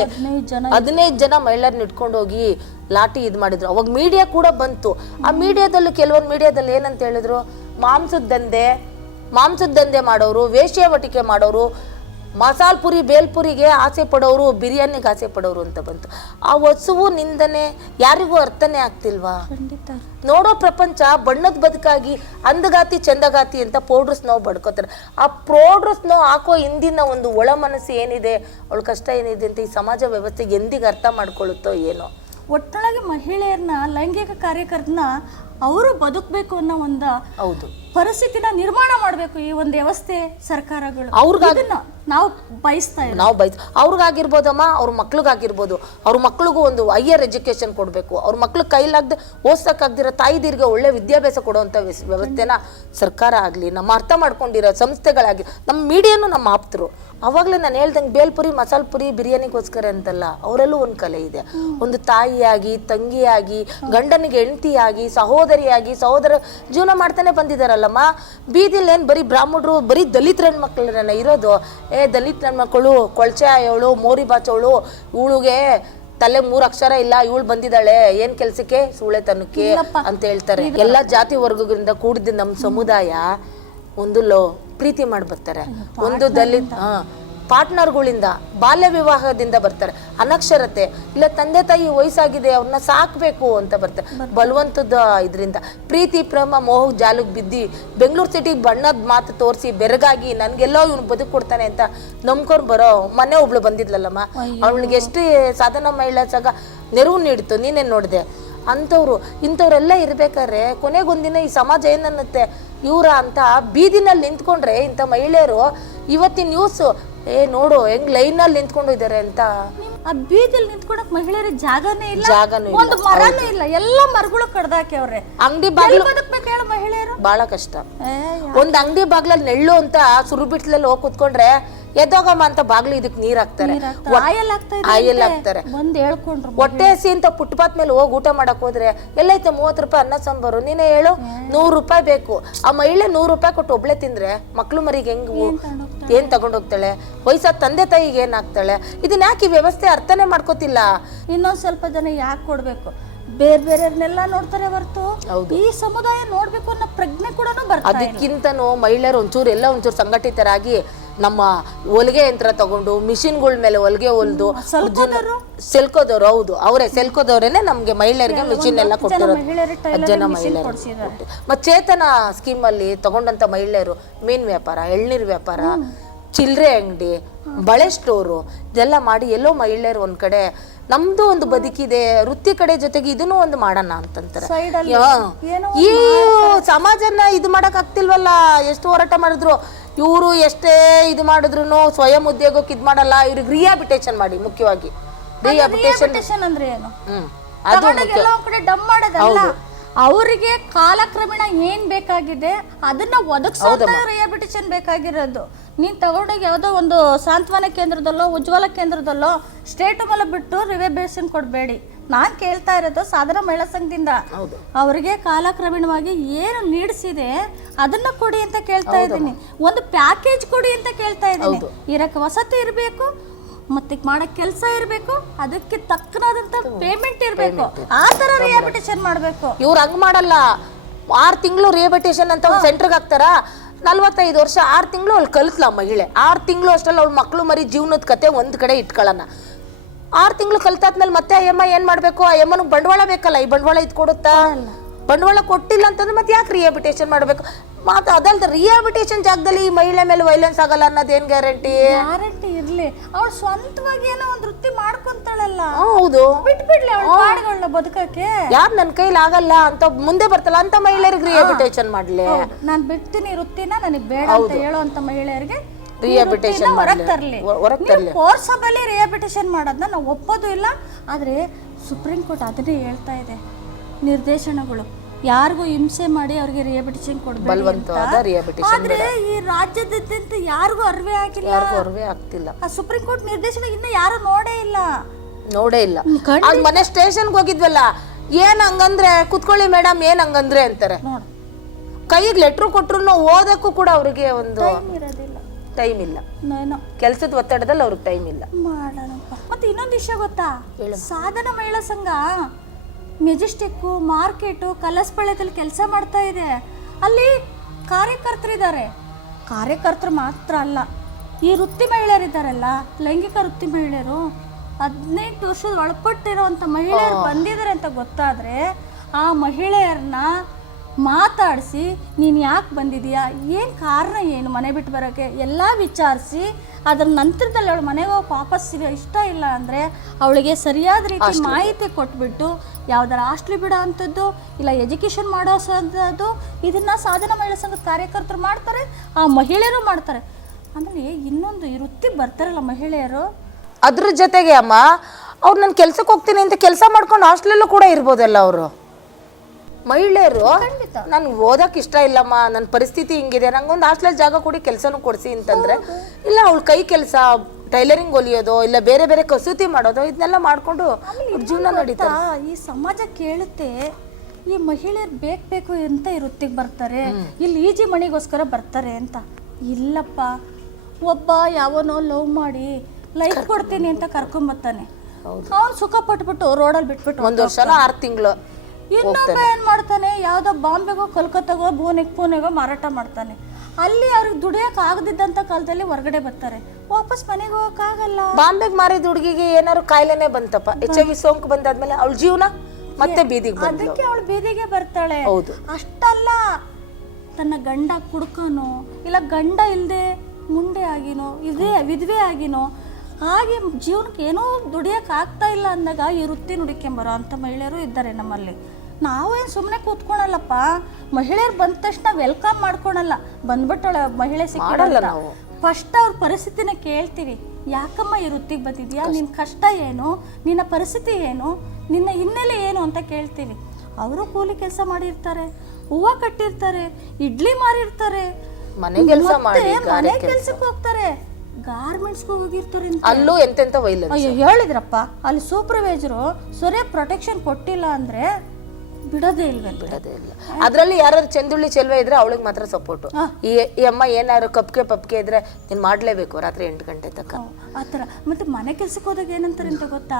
ಹದಿನೈದು ಜನ ಮಹಿಳೆಯರನ್ನ ಇಟ್ಕೊಂಡೋಗಿ ಲಾಠಿ ಇದು ಮಾಡಿದ್ರು. ಅವಾಗ ಮೀಡಿಯಾ ಕೂಡ ಬಂತು. ಆ ಮೀಡಿಯಾದಲ್ಲಿ ಕೆಲವೊಂದು ಮೀಡಿಯಾದಲ್ಲಿ ಏನಂತ ಹೇಳಿದ್ರು? ಮಾಂಸದ ದಂಧೆ ಮಾಂಸದ ದಂಧೆ ಮಾಡೋರು ವೇಶ್ಯಾವಟಿಕೆ ಮಾಡೋರು ಮಸಾಲ್ ಪುರಿ ಬೇಲ್ಪುರಿಗೆ ಆಸೆ ಪಡೋರು ಬಿರಿಯಾನಿಗೆ ಆಸೆ ಪಡೋರು ಅಂತ ಬಂತು. ಆ ವಸುವು ನಿಂದನೆ ಯಾರಿಗೂ ಅರ್ಥನೇ ಆಗ್ತಿಲ್ವಾ? ನೋಡೋ ಪ್ರಪಂಚ ಬಣ್ಣದ ಬದುಕಾಗಿ ಅಂದಗಾತಿ ಚಂದಗಾತಿ ಅಂತ ಪೌಡ್ರಸ್ ಸ್ನೋ ಬಡ್ಕೋತಾರೆ. ಆ ಪೌಡ್ರಸ್ ಸ್ನೋ ಹಾಕೋ ಹಿಂದಿನ ಒಂದು ಒಳ ಮನಸ್ಸು ಏನಿದೆ ಅವಳ ಕಷ್ಟ ಏನಿದೆ ಅಂತ ಈ ಸಮಾಜ ವ್ಯವಸ್ಥೆ ಎಂದಿಗೆ ಅರ್ಥ ಮಾಡ್ಕೊಳ್ಳುತ್ತೋ ಏನೋ. ಒಟ್ಟೊಳಗೆ ಮಹಿಳೆಯರನ್ನ ಲೈಂಗಿಕ ಕಾರ್ಯಕರ್ತನ ಅವರು ಬದುಕಬೇಕು ಅನ್ನೋ ಒಂದು ಹೌದು. ಪರಿಸ್ಥಿತಿನ ನಿರ್ಮಾಣ ಮಾಡಬೇಕು ಈ ಒಂದು ವ್ಯವಸ್ಥೆ ಸರ್ಕಾರಗಳು. ಅವ್ರಿಗಾಗಿ- ನಾವು ಬಯಸ್ತಾ ಇದ್ದೀವಿ ನಾವು ಬಯಸ್ ಅವ್ರಿಗಾಗಿರ್ಬೋದಮ್ಮ ಅವ್ರ ಮಕ್ಳಿಗಾಗಿರ್ಬೋದು. ಅವ್ರ ಮಕ್ಳಿಗೂ ಒಂದು ಹೈಯರ್ ಎಜುಕೇಷನ್ ಕೊಡಬೇಕು. ಅವ್ರ ಮಕ್ಳು ಕೈಲಾಗ್ದೆ ಓದ್ಸಕ್ಕಾಗ್ದಿರೋ ತಾಯಿದಿರಿಗೆ ಒಳ್ಳೆ ವಿದ್ಯಾಭ್ಯಾಸ ಕೊಡುವಂಥ ವ್ಯವಸ್ಥೆನ ಸರ್ಕಾರ ಆಗಲಿ ನಮ್ಮ ಅರ್ಥ ಮಾಡ್ಕೊಂಡಿರೋ ಸಂಸ್ಥೆಗಳಾಗಿ ನಮ್ಮ ಮೀಡಿಯಾನು ನಮ್ಮ ಆಪ್ತರು. ಅವಾಗಲೇ ನಾನು ಹೇಳ್ದಂಗೆ ಬೇಲ್ಪುರಿ ಮಸಾಲೆ ಪುರಿ ಬಿರಿಯಾನಿಗೋಸ್ಕರ ಅಂತಲ್ಲ ಅವರಲ್ಲೂ ಒಂದು ಕಲೆ ಇದೆ. ಒಂದು ತಾಯಿಯಾಗಿ ತಂಗಿಯಾಗಿ ಗಂಡನಿಗೆ ಹೆಂಡತಿಯಾಗಿ ಸಹೋದರಿಯಾಗಿ ಸಹೋದರ ಜೀವನ ಮಾಡ್ತಾನೆ ಬಂದಿದ್ದಾರಲ್ಲಮ್ಮ ಬೀದಿಲಿ ಏನು ಬರೀ ಬ್ರಾಹ್ಮಣರು ಬರೀ ದಲಿತ ಹೆಣ್ಮಕ್ಳನ್ನ ಇರೋದು. ಏ ದಲಿತ ಹೆಣ್ಮಕ್ಳು ಕೊಳಚೆ ಆಯೋಳು ಮೋರಿ ಬಾಚೋಳು ಇವಳಿಗೆ ತಲೆ ಮೂರು ಅಕ್ಷರ ಇಲ್ಲ ಇವಳು ಬಂದಿದ್ದಾಳೆ. ಏನ್ ಕೆಲ್ಸಕ್ಕೆ? ಸೂಳೆತನಕ್ಕೆ ಅಂತ ಹೇಳ್ತಾರೆ. ಎಲ್ಲಾ ಜಾತಿ ವರ್ಗಗಳಿಂದ ಕೂಡಿದ ನಮ್ಮ ಸಮುದಾಯ ಒಂದು ಲೋ ಪ್ರೀತಿ ಮಾಡಿ ಬರ್ತಾರೆ ಒಂದು ದಲಿತ ಹಾ. ಪಾರ್ಟ್ನರ್ಗಳಿಂದ ಬಾಲ್ಯ ವಿವಾಹದಿಂದ ಬರ್ತಾರೆ. ಅನಕ್ಷರತೆ ಇಲ್ಲ ತಂದೆ ತಾಯಿ ವಯಸ್ಸಾಗಿದೆ ಅವ್ರನ್ನ ಸಾಕ್ಬೇಕು ಅಂತ ಬರ್ತಾರೆ. ಬಲವಂತದ ಇದರಿಂದ. ಪ್ರೀತಿ ಪ್ರೇಮ ಮೋಹ ಜಾಲಕ್ಕೆ ಬಿದ್ದಿ ಬೆಂಗಳೂರು ಸಿಟಿಗೆ ಬಣ್ಣದ ಮಾತು ತೋರಿಸಿ ಬೆರಗಾಗಿ ನನ್ಗೆಲ್ಲೋ ಇವ್ನು ಬದುಕು ಕೊಡ್ತಾನೆ ಅಂತ ನಂಬ್ಕೊಂಡು ಬರೋ ಮನೆ ಒಬ್ಳು ಬಂದಿದ್ಲಲ್ಲಮ್ಮ. ಅವಳಿಗೆ ಎಷ್ಟು ಸಾಧನ ಮಹಿಳಾ ಸಂಘ ನೆರವು ನೀಡಿತು ನೀನೇನು ನೋಡಿದೆ? ಅಂಥವ್ರು ಇಂಥವ್ರೆಲ್ಲ ಇರ್ಬೇಕಾದ್ರೆ ಕೊನೆಗೊಂದಿನ ಈ ಸಮಾಜ ಏನನ್ನತ್ತೆ? ಇವ್ರ ಅಂತ ಬೀದಿನಲ್ಲಿ ನಿಂತ್ಕೊಂಡ್ರೆ ಇಂಥ ಮಹಿಳೆಯರು ಇವತ್ತಿನ ನ್ಯೂಸ್ ಏ ನೋಡು ಹೆಂಗ್ ಲೈನ್ ನಿಂತ್ಕೊಂಡು ನಿಂತ್ಕೊಂಡಿದ್ದಾರೆ ಅಂತ. ಆ ಬೀದಿಲ್ ನಿಂತ್ಕೊಳಕ್ ಮಹಿಳೆಯರಿಗೆ ಜಾಗನೇ ಇಲ್ಲ. ಜಾಗನೂ ಇಲ್ಲ. ಒಂದು ಮರನೂ ಇಲ್ಲ. ಎಲ್ಲ ಮರಗಳು ಕಡ್ದಾಕ್ಯವ್ರೆ ಅಂಗಡಿ ಬಾಗಿಲು ಬದುಕ್ಬೇಕು ಹೇಳು ಮಹಿಳೆಯರು? ಬಹಳ ಕಷ್ಟ. ಏ, ಒಂದ್ ಅಂಗಡಿ ಬಾಗ್ಲಲ್ಲಿ ನೆಳ್ಳು ಅಂತ ಸುರು ಬಿಟ್ಲಲ್ಲಿ ಹೋಗಿ ಕುತ್ಕೊಂಡ್ರೆ ಎದ್ದೋಗಮ್ಮ ಅಂತ ಬಾಗ್ಲು ಇದಕ್ ನೀರ್ ಹಾಕ್ತಾರೆ. ನೀರಾಗ್ತಾ- ಆಯಲ್ ಆಗ್ತಾ ಇದೆ ಆಯಲ್. ಹಾಕ್ತಾರೆ. ಬಂದ್ ಹೇಳ್ಕೊಂಡ್ರು ಹೊಟ್ಟೆ ಹಸಿ ಅಂತ ಫುಟ್ಪಾತ್ ಮೇಲೆ ಹೋಗಿ ಊಟ ಮಾಡಕ್ ಹೋದ್ರೆ ಎಲ್ಲೈತೆ ಮೂವತ್ ರೂಪಾಯಿ ಅನ್ನ ಸಾಂಬಾರು ನೀನೇ ಹೇಳು ನೂರ್ ರೂಪಾಯಿ ಬೇಕು. ಆ ಮಹಿಳೆ ನೂರ್ ರೂಪಾಯಿ ಕೊಟ್ಟು ಒಬ್ಳೆ ತಿಂದ್ರೆ ಮಕ್ಳು ಮರಿಗೆ ಹೆಂಗ್ ಏನ್ ತಗೊಂಡೋಗ್ತಾಳೆ ವಯಸ್ಸಾದ ತಂದೆ ತಾಯಿಗೆ ಏನಾಗ್ತಾಳೆ ಇದನ್ನ ಯಾಕೆ ಈ ವ್ಯವಸ್ಥೆ ಅರ್ಥನೇ ಮಾಡ್ಕೋತಿಲ್ಲ? ಇನ್ನೊಂದ್ ಸ್ವಲ್ಪ ಜನ ಯಾಕೆ ಕೊಡ್ಬೇಕು? ಬೇರೆ ಬೇರೆಯವ್ರನ್ನೆಲ್ಲ ನೋಡ್ತಾರೆ ಹೊರತು. ಈ ಸಮುದಾಯ ನೋಡ್ಬೇಕು ಅನ್ನೋ ಪ್ರಜ್ಞೆ ಕೂಡ. ಅದಕ್ಕಿಂತನೂ ಮಹಿಳೆಯರು ಒಂಚೂರು ಎಲ್ಲ ಒಂಚೂರು ಸಂಘಟಿತರಾಗಿ ನಮ್ಮ ಹೊಲಿಗೆ ಯಂತ್ರ ತಗೊಂಡು ಮಿಷಿನ್ಗಳ ಮೇಲೆ ಹೊಲಿಗೆ ಹೊಲ್ದು ಸೆಲ್ಕೋದವ್ರು? ಹೌದು. ಅವರೇ ಸೆಲ್ಕೋದವ್ರೇನೆ ನಮ್ಗೆ ಮಹಿಳೆಯರಿಗೆ ಮಿಷಿನ್ ಎಲ್ಲ ಕೊಟ್ಟಿರೋದು ಜನ ಮಹಿಳೆಯರು ಮತ್ತೆ ಚೇತನ ಸ್ಕೀಮ್ ಅಲ್ಲಿ ತಗೊಂಡಂತ ಮಹಿಳೆಯರು ಮೀನ್ ವ್ಯಾಪಾರ ಎಳ್ನೀರ್ ವ್ಯಾಪಾರ ಚಿಲ್ಲರೆ ಅಂಗಡಿ ಬಳೆ ಸ್ಟೋರು ಇದೆಲ್ಲ ಮಾಡಿ ಎಲ್ಲೋ ಮಹಿಳೆಯರು ಒಂದ್ ಕಡೆ ನಮ್ದು ಒಂದು ಬದುಕಿದೆ ವೃತ್ತಿ ಕಡೆ ಜೊತೆಗೆ ಇದನ್ನು ಒಂದು ಮಾಡೋಣ ಅಂತಂತಾರೆ. ಈ ಸಮಾಜನ ಇದು ಮಾಡಕ್ ಆಗ್ತಿಲ್ವಲ್ಲ? ಎಷ್ಟು ಹೋರಾಟ ಮಾಡಿದ್ರು? ಇವರು ಎಷ್ಟೇ ಇದು ಮಾಡಿದ್ರು ಸ್ವಯಂ ಉದ್ಯೋಗಕ್ಕೆ ಇದು ಮಾಡಲ್ಲ ಇವ್ರಿಗೆ ರಿಹಾಬಿಟೇಷನ್ ಮಾಡಿ ಮುಖ್ಯವಾಗಿ. ರಿಹಾಬಿಟೇಷನ್ ಅಂದ್ರೆ ಏನು? ಅದು ಕಡೆ ಡಮ್ ಮಾಡೋದಲ್ಲ? ಅವರಿಗೆ ಕಾಲಕ್ರಮೇಣ ಏನ್ ಬೇಕಾಗಿದೆ ಅದನ್ನ ಒದಗಿಸೋದ ರಿಹಾಬಿಟೇಷನ್ ಬೇಕಾಗಿರೋದು. ನೀನ್ ತಗೊಂಡೋಗಿ ಯಾವುದೋ ಒಂದು ಸಾಂತ್ವನ ಕೇಂದ್ರದಲ್ಲೋ ಉಜ್ವಲ ಕೇಂದ್ರದಲ್ಲೋ ಸ್ಟೇಟ್ ಮೇಲೆ ಬಿಟ್ಟು ರಿವೇಬೇಷನ್ ಕೊಡಬೇಡಿ. ನಾನ್ ಕೇಳ್ತಾ ಇರೋದು ಸಾಧನ ಮಹಿಳಾ ಸಂಘದಿಂದ. ಅವರಿಗೆ ಕಾಲಕ್ರಮೇಣವಾಗಿ ಏನು ನೀಡಿಸಿದೆ ಅದನ್ನ ಕೊಡಿ ಅಂತ ಕೇಳ್ತಾ ಇದ್ದೀನಿ. ಒಂದು ಪ್ಯಾಕೇಜ್ ಕೊಡಿ ಅಂತ ಕೇಳ್ತಾ ಇದ್ದೀನಿ. ಇರಕ್ಕೆ ವಸತಿ ಇರಬೇಕು ಮತ್ತೆ ಮಾಡಕ್ ಕೆಲಸ ಇರಬೇಕು ಅದಕ್ಕೆ ತಕ್ಕನಾದಂತ ಪೇಮೆಂಟ್ ಇರಬೇಕು. ಆ ತರ ರಿಹಾಬಿಟೇಷನ್ ಮಾಡಬೇಕು. ಇವ್ರು ಹಂಗ್ ಮಾಡಲ್ಲ. ಆರು ತಿಂಗಳು ರಿಹಾಬಿಟೇಷನ್ ಅಂತ ಒಂದು ಸೆಂಟರ್ಗೆ ಹಾಕ್ತಾರ? ನಲ್ವತ್ತೈದು ವರ್ಷ ಆರು ತಿಂಗಳು ಅವ್ಳು ಕಲಿತ್ಲ ಮಹಿಳೆ. ಆರು ತಿಂಗಳು ಅಷ್ಟರಲ್ಲಿ ಅವ್ಳ ಮಕ್ಕಳು ಮರಿ ಜೀವನದ ಕತೆ ಒಂದು ಕಡೆ ಇಟ್ಕೊಳ್ಳೋಣ ಆರು ತಿಂಗಳು ಕಲ್ತಾದ್ಮೇಲೆ ಮತ್ತೆ ಆ ಎಮ್ಮ ಏನ್ ಮಾಡ್ಬೇಕು? ಆ ಯಮ್ಮನಿಗೆ ಬಂಡವಾಳ ಬೇಕಲ್ಲ ಈ ಬಂಡವಾಳ ಇದ್ ಕೊಡುತ್ತಾ? ಬಂಡವಾಳ ಕೊಟ್ಟಿಲ್ಲ ಅಂತಂದ್ರೆ ಮತ್ತೆ ಯಾಕೆ ರಿಹಾಬಿಟೇಷನ್ ಮಾಡ್ಬೇಕು? ಮಾತು ಅದಲ್ದ ರಿಹಾಬಿಟೇಷನ್ ಜಾಗದಲ್ಲಿ ಈ ಮಹಿಳೆ ಮೇಲೆ ವೈಲೆನ್ಸ್ ಆಗಲ್ಲ ಅನ್ನೋದು ಏನ್ ಗ್ಯಾರಂಟಿ ಗ್ಯಾರಂಟಿ ಇರ್ಲಿ. ಅವಳು ಸ್ವಂತವಾಗಿ ಏನೋ ಒಂದು ವೃತ್ತಿ ಮಾಡ್ಕೊಂತಾಳಲ್ಲ. ಹೌದು. ಬಿಟ್ಬಿಡ್ಲಿ ಅವಳು ಪಾಡುಗಳನ್ನ ಬದುಕಕ್ಕೆ. ಯಾರು ನನ್ನ ಕೈಲಿ ಆಗಲ್ಲ ಅಂತ ಮುಂದೆ ಬರ್ತಲ್ಲ ಅಂತ ಮಹಿಳೆಯರಿಗೆ ರಿಹಾಬಿಟೇಷನ್ ಮಾಡ್ಲಿ? ನಾನು ಬಿಡ್ತೀನಿ ವೃತ್ತಿನ ನನಗೆ ಬೇಡ ಅಂತ ಹೇಳೋ ಅಂತ ಮಹಿಳೆಯರಿಗೆ Rehabilitation ಹೊರಗೆ. ತರಲಿ. ಹೊರಗ್ ರಿಹಾಬಿಟೇಷನ್ ಮಾಡೋದನ್ನ ನಾವು ಒಪ್ಪೋದು ಇಲ್ಲ ಆದರೆ ಸುಪ್ರೀಂ ಕೋರ್ಟ್ ಅದನ್ನೇ ಹೇಳ್ತಾ ಇದೆ. ನಿರ್ದೇಶನಗಳು. ಯಾರಿಗೂ ಹಿಂಸೆ ಮಾಡಿ ಅವ್ರಿಗೆ ರಿಹಾಬಿಟೇಷನ್ ಕೊಡ್ಬೇಕು ಆದ್ರೆ ಈ ರಾಜ್ಯದಾದ್ಯಂತ ಯಾರಿಗೂ ಅರ್ವೆ ಆಗಿಲ್ಲ. ಯಾರಿಗೂ ಅರ್ವೆ ಆಗ್ತಿಲ್ಲ. ಆ ಸುಪ್ರೀಂ ಕೋರ್ಟ್ ನಿರ್ದೇಶನ ಇನ್ನ ಯಾರು ನೋಡೇ ಇಲ್ಲ. ನೋಡೇ ಇಲ್ಲ. ಆಗ ಮನೆ ಸ್ಟೇಷನ್ಗೆ ಹೋಗಿದ್ವಲ್ಲ ಏನ್ ಹಂಗಂದ್ರೆ ಕುತ್ಕೊಳ್ಳಿ ಮೇಡಮ್ ಏನ್ ಹಂಗಂದ್ರೆ ಅಂತಾರೆ. ಕೈಗೆ ಲೆಟ್ರು ಕೊಟ್ರು ಓದಕ್ಕೂ ಕೂಡ ಅವ್ರಿಗೆ ಒಂದು ಟೈಮ್ ಇಲ್ಲ. ಕೆಲಸದ ಕೆಲ್ಸದ ಒತ್ತಡದಲ್ಲಿ ಅವ್ರಿಗೆ ಟೈಮ್ ಇಲ್ಲ. ಮಾಡೋಣಪ್ಪ. ಮತ್ತೆ ಇನ್ನೊಂದು ವಿಷಯ ಗೊತ್ತಾ? ಸಾಧನ ಮಹಿಳಾ ಸಂಘ ಮೆಜೆಸ್ಟಿಕ್ಕು ಮಾರ್ಕೆಟು ಕಲಸ್ಪಾಳ್ಯದಲ್ಲಿ ಕೆಲಸ ಮಾಡ್ತಾ ಇದೆ. ಅಲ್ಲಿ ಕಾರ್ಯಕರ್ತರಿದ್ದಾರೆ. ಕಾರ್ಯಕರ್ತರು ಮಾತ್ರ ಅಲ್ಲ ಈ ವೃತ್ತಿ ಮಹಿಳೆಯರಿದ್ದಾರಲ್ಲ ಲೈಂಗಿಕ ವೃತ್ತಿ ಮಹಿಳೆಯರು ಹದಿನೆಂಟು ವರ್ಷದ ಒಳಪಟ್ಟಿರೋಂಥ ಮಹಿಳೆಯರು ಬಂದಿದ್ದಾರೆ ಅಂತ ಗೊತ್ತಾದರೆ ಆ ಮಹಿಳೆಯರನ್ನ ಮಾತಾಡಿಸಿ ನೀನು ಯಾಕೆ ಬಂದಿದೀಯಾ? ಏನು ಕಾರಣ ಏನು? ಮನೆ ಬಿಟ್ಟು ಬರೋಕ್ಕೆ ಎಲ್ಲ ವಿಚಾರಿಸಿ ಅದ್ರ ನಂತರದಲ್ಲಿ ಅವಳು ಮನೆಗೆ ಹೋಗಿ ವಾಪಸ್ ಸಿಗೋ ಇಷ್ಟ ಇಲ್ಲ ಅಂದರೆ ಅವಳಿಗೆ ಸರಿಯಾದ ರೀತಿ ಮಾಹಿತಿ ಕೊಟ್ಬಿಟ್ಟು ಯಾವ್ದಾರ ಹಾಸ್ಟ್ಲಿ ಬಿಡೋ ಅಂಥದ್ದು ಇಲ್ಲ ಎಜುಕೇಷನ್ ಮಾಡೋ ಅಂಥದ್ದು ಇದನ್ನು ಸಾಧನ ಮಹಿಳಾ ಸಂಘದ ಕಾರ್ಯಕರ್ತರು ಮಾಡ್ತಾರೆ ಆ ಮಹಿಳೆಯರು ಮಾಡ್ತಾರೆ. ಆಮೇಲೆ ಇನ್ನೊಂದು ಈ ವೃತ್ತಿ ಬರ್ತಾರಲ್ಲ ಮಹಿಳೆಯರು. ಅದ್ರ ಜೊತೆಗೆ ಅಮ್ಮ ಅವ್ರು ನಾನು ಕೆಲ್ಸಕ್ಕೆ ಹೋಗ್ತೀನಿ ಅಂತ ಕೆಲಸ ಮಾಡ್ಕೊಂಡು ಹಾಸ್ಟ್ಲಲ್ಲೂ ಕೂಡ ಇರ್ಬೋದಲ್ಲ ಅವರು. ಮಹಿಳೆಯರು ನನ್ಗೆ ಓದಕ್ಕೆ ಇಷ್ಟ ಇಲ್ಲಮ್ಮ ನನ್ನ ಪರಿಸ್ಥಿತಿ ಹಿಂಗಿದೆ ನಂಗೊಂದು ಹಾಸ್ಟೆಲ್ ಜಾಗ ಕೊಡಿ ಕೆಲಸನೂ ಕೊಡಿಸಿ ಅಂತಂದ್ರೆ ಇಲ್ಲ ಅವ್ಳ ಕೈ ಕೆಲಸ ಟೈಲರಿಂಗ್ ಹೊಲಿಯೋದು ಇಲ್ಲ ಬೇರೆ ಬೇರೆ ಕಸೂತಿ ಮಾಡೋದು ಇದನ್ನೆಲ್ಲ ಮಾಡ್ಕೊಂಡು ಜೀವನ ನಡೀತಾ ಈ ಸಮಾಜ ಕೇಳುತ್ತೆ ಈ ಮಹಿಳೆಯರು ಬೇಕು ಬೇಕು ಅಂತ ಈ ವೃತ್ತಿಗೆ ಬರ್ತಾರೆ ಇಲ್ಲಿ ಈಜಿ ಮಣಿಗೋಸ್ಕರ ಬರ್ತಾರೆ ಅಂತ. ಇಲ್ಲಪ್ಪ ಒಬ್ಬ ಯಾವನೋ ಲವ್ ಮಾಡಿ ಲೈಫ್ ಕೊಡ್ತೀನಿ ಅಂತ ಕರ್ಕೊಂಬರ್ತಾನೆ ಅವ್ನು ಸುಖ ಪಟ್ಬಿಟ್ಟು ರೋಡಲ್ಲಿ ಬಿಟ್ಬಿಟ್ಟು ಒಂದು ವರ್ಷ ಆರು ತಿಂಗಳು. ಇನ್ನೊಬ್ಬ ಏನ್ ಮಾಡ್ತಾನೆ? ಯಾವ್ದೋ ಬಾಂಬೆಗೋ ಕೋಲ್ಕತ್ತಾಗೋ ಪೂನೆಗೆ ಪೂನೆಗೋ ಮಾರಾಟ ಮಾಡ್ತಾನೆ. ಅಲ್ಲಿ ಅವ್ರಿಗೆ ದುಡಿಯಕ್ ಆಗದಿದ್ದಂತ ಕಾಲದಲ್ಲಿ ಹೊರಗಡೆ ಬರ್ತಾರೆ. ವಾಪಸ್ ಮನೆಗೆ ಹೋಗಕ್ಕಾಗಲ್ಲ ಬಾಂಬೆಗೆ ಮಾರಿದ ಹುಡುಗಿಗೆ ಏನಾದ್ರು ಕಾಯಿಲೆನೆ ಬಂತಪ್ಪ? ಎಚ್ ಐ ವಿ ಸೋಂಕು ಬಂದಾದ್ಮೇಲೆ ಅವಳ ಜೀವನ ಮತ್ತೆ ಬೀದಿಗೆ ಅದಕ್ಕೆ ಅವಳು ಬೀದಿಗೆ ಬರ್ತಾಳೆ. ಹೌದು. ಅಷ್ಟಲ್ಲ ತನ್ನ ಗಂಡ ಕುಡ್ಕನೋ ಇಲ್ಲ ಗಂಡ ಇಲ್ಲದೆ ಮುಂಡೆ ಆಗಿನೋ ಇದೇ ವಿಧವೆ ಆಗಿನೋ ಹಾಗೆ ಜೀವನಕ್ಕೆ ಏನೋ ದುಡಿಯಕ್ಕೆ ಆಗ್ತಾ ಇಲ್ಲ ಅಂದಾಗ ಈ ವೃತ್ತಿ ನುಡಿಕೆಂಬರೋ ಅಂತ ಮಹಿಳೆಯರು ಇದ್ದಾರೆ ನಮ್ಮಲ್ಲಿ. ನಾವೇನು ಸುಮ್ಮನೆ ಕೂತ್ಕೊಳಲ್ಲಪ್ಪ? ಮಹಿಳೆಯರು ಬಂದ ತಕ್ಷಣ ವೆಲ್ಕಮ್ ಮಾಡ್ಕೊಳಲ್ಲ. ಬಂದ್ಬಿಟ್ಟಳ ಮಹಿಳೆ ಸಿಕ್ಕಲ್ಲ ನಾವು. ಫಸ್ಟ್ ಅವ್ರ ಪರಿಸ್ಥಿತಿನ ಕೇಳ್ತೀವಿ. ಯಾಕಮ್ಮ ಈ ವೃತ್ತಿಗೆ ಬಂದಿದ್ಯಾ? ನಿನ್ನ ಕಷ್ಟ ಏನು? ನಿನ್ನ ಪರಿಸ್ಥಿತಿ ಏನು? ನಿನ್ನ ಹಿನ್ನೆಲೆ ಏನು ಅಂತ ಕೇಳ್ತೀವಿ. ಅವರು ಕೂಲಿ ಕೆಲಸ ಮಾಡಿರ್ತಾರೆ ಹೂವು ಕಟ್ಟಿರ್ತಾರೆ ಇಡ್ಲಿ ಮಾರಿರ್ತಾರೆ. ಮನೆ ಕೆಲಸ ಮಾಡಿ ಮನೆ ಕೆಲಸಕ್ಕೆ ಹೋಗ್ತಾರೆ. ಗಾರ್ಮೆಂಟ್ಸ್ಗೆ ಹೋಗಿರ್ತಾರೆ ಅಲ್ಲೂ ಎಂತೆಂತ ಅಯ್ಯೋ ಹೇಳಿದ್ರಪ್ಪ. ಅಲ್ಲಿ ಸೂಪರ್ವೈಸರು ಸರಿಯಾಗಿ ಪ್ರೊಟೆಕ್ಷನ್ ಕೊಟ್ಟಿಲ್ಲ ಅಂದ್ರೆ ಬಿಡೋದೇ ಇಲ್ಲ. ಬಿಡೋದೇ ಇಲ್ಲ. ಅದ್ರಲ್ಲಿ ಯಾರಾದ್ರು ಚಂದುಳ್ಳಿ ಚೆಲ್ವೆ ಇದ್ರೆ ಅವಳಿಗೆ ಮಾತ್ರ ಸಪೋರ್ಟ್ ಈ ಈ ಅಮ್ಮ ಏನಾದ್ರು ಕಪ್ಕೆ ಪಪ್ಕೆ ಇದ್ರೆ ನೀನ್ ಮಾಡ್ಲೇಬೇಕು ರಾತ್ರಿ ಎಂಟು ಗಂಟೆ ತನಕ. ಆ ಥರ. ಮತ್ತೆ ಮನೆ ಕೆಲ್ಸಕ್ಕೆ ಹೋದಾಗ ಏನಂತಾರೆ ಅಂತ ಗೊತ್ತಾ?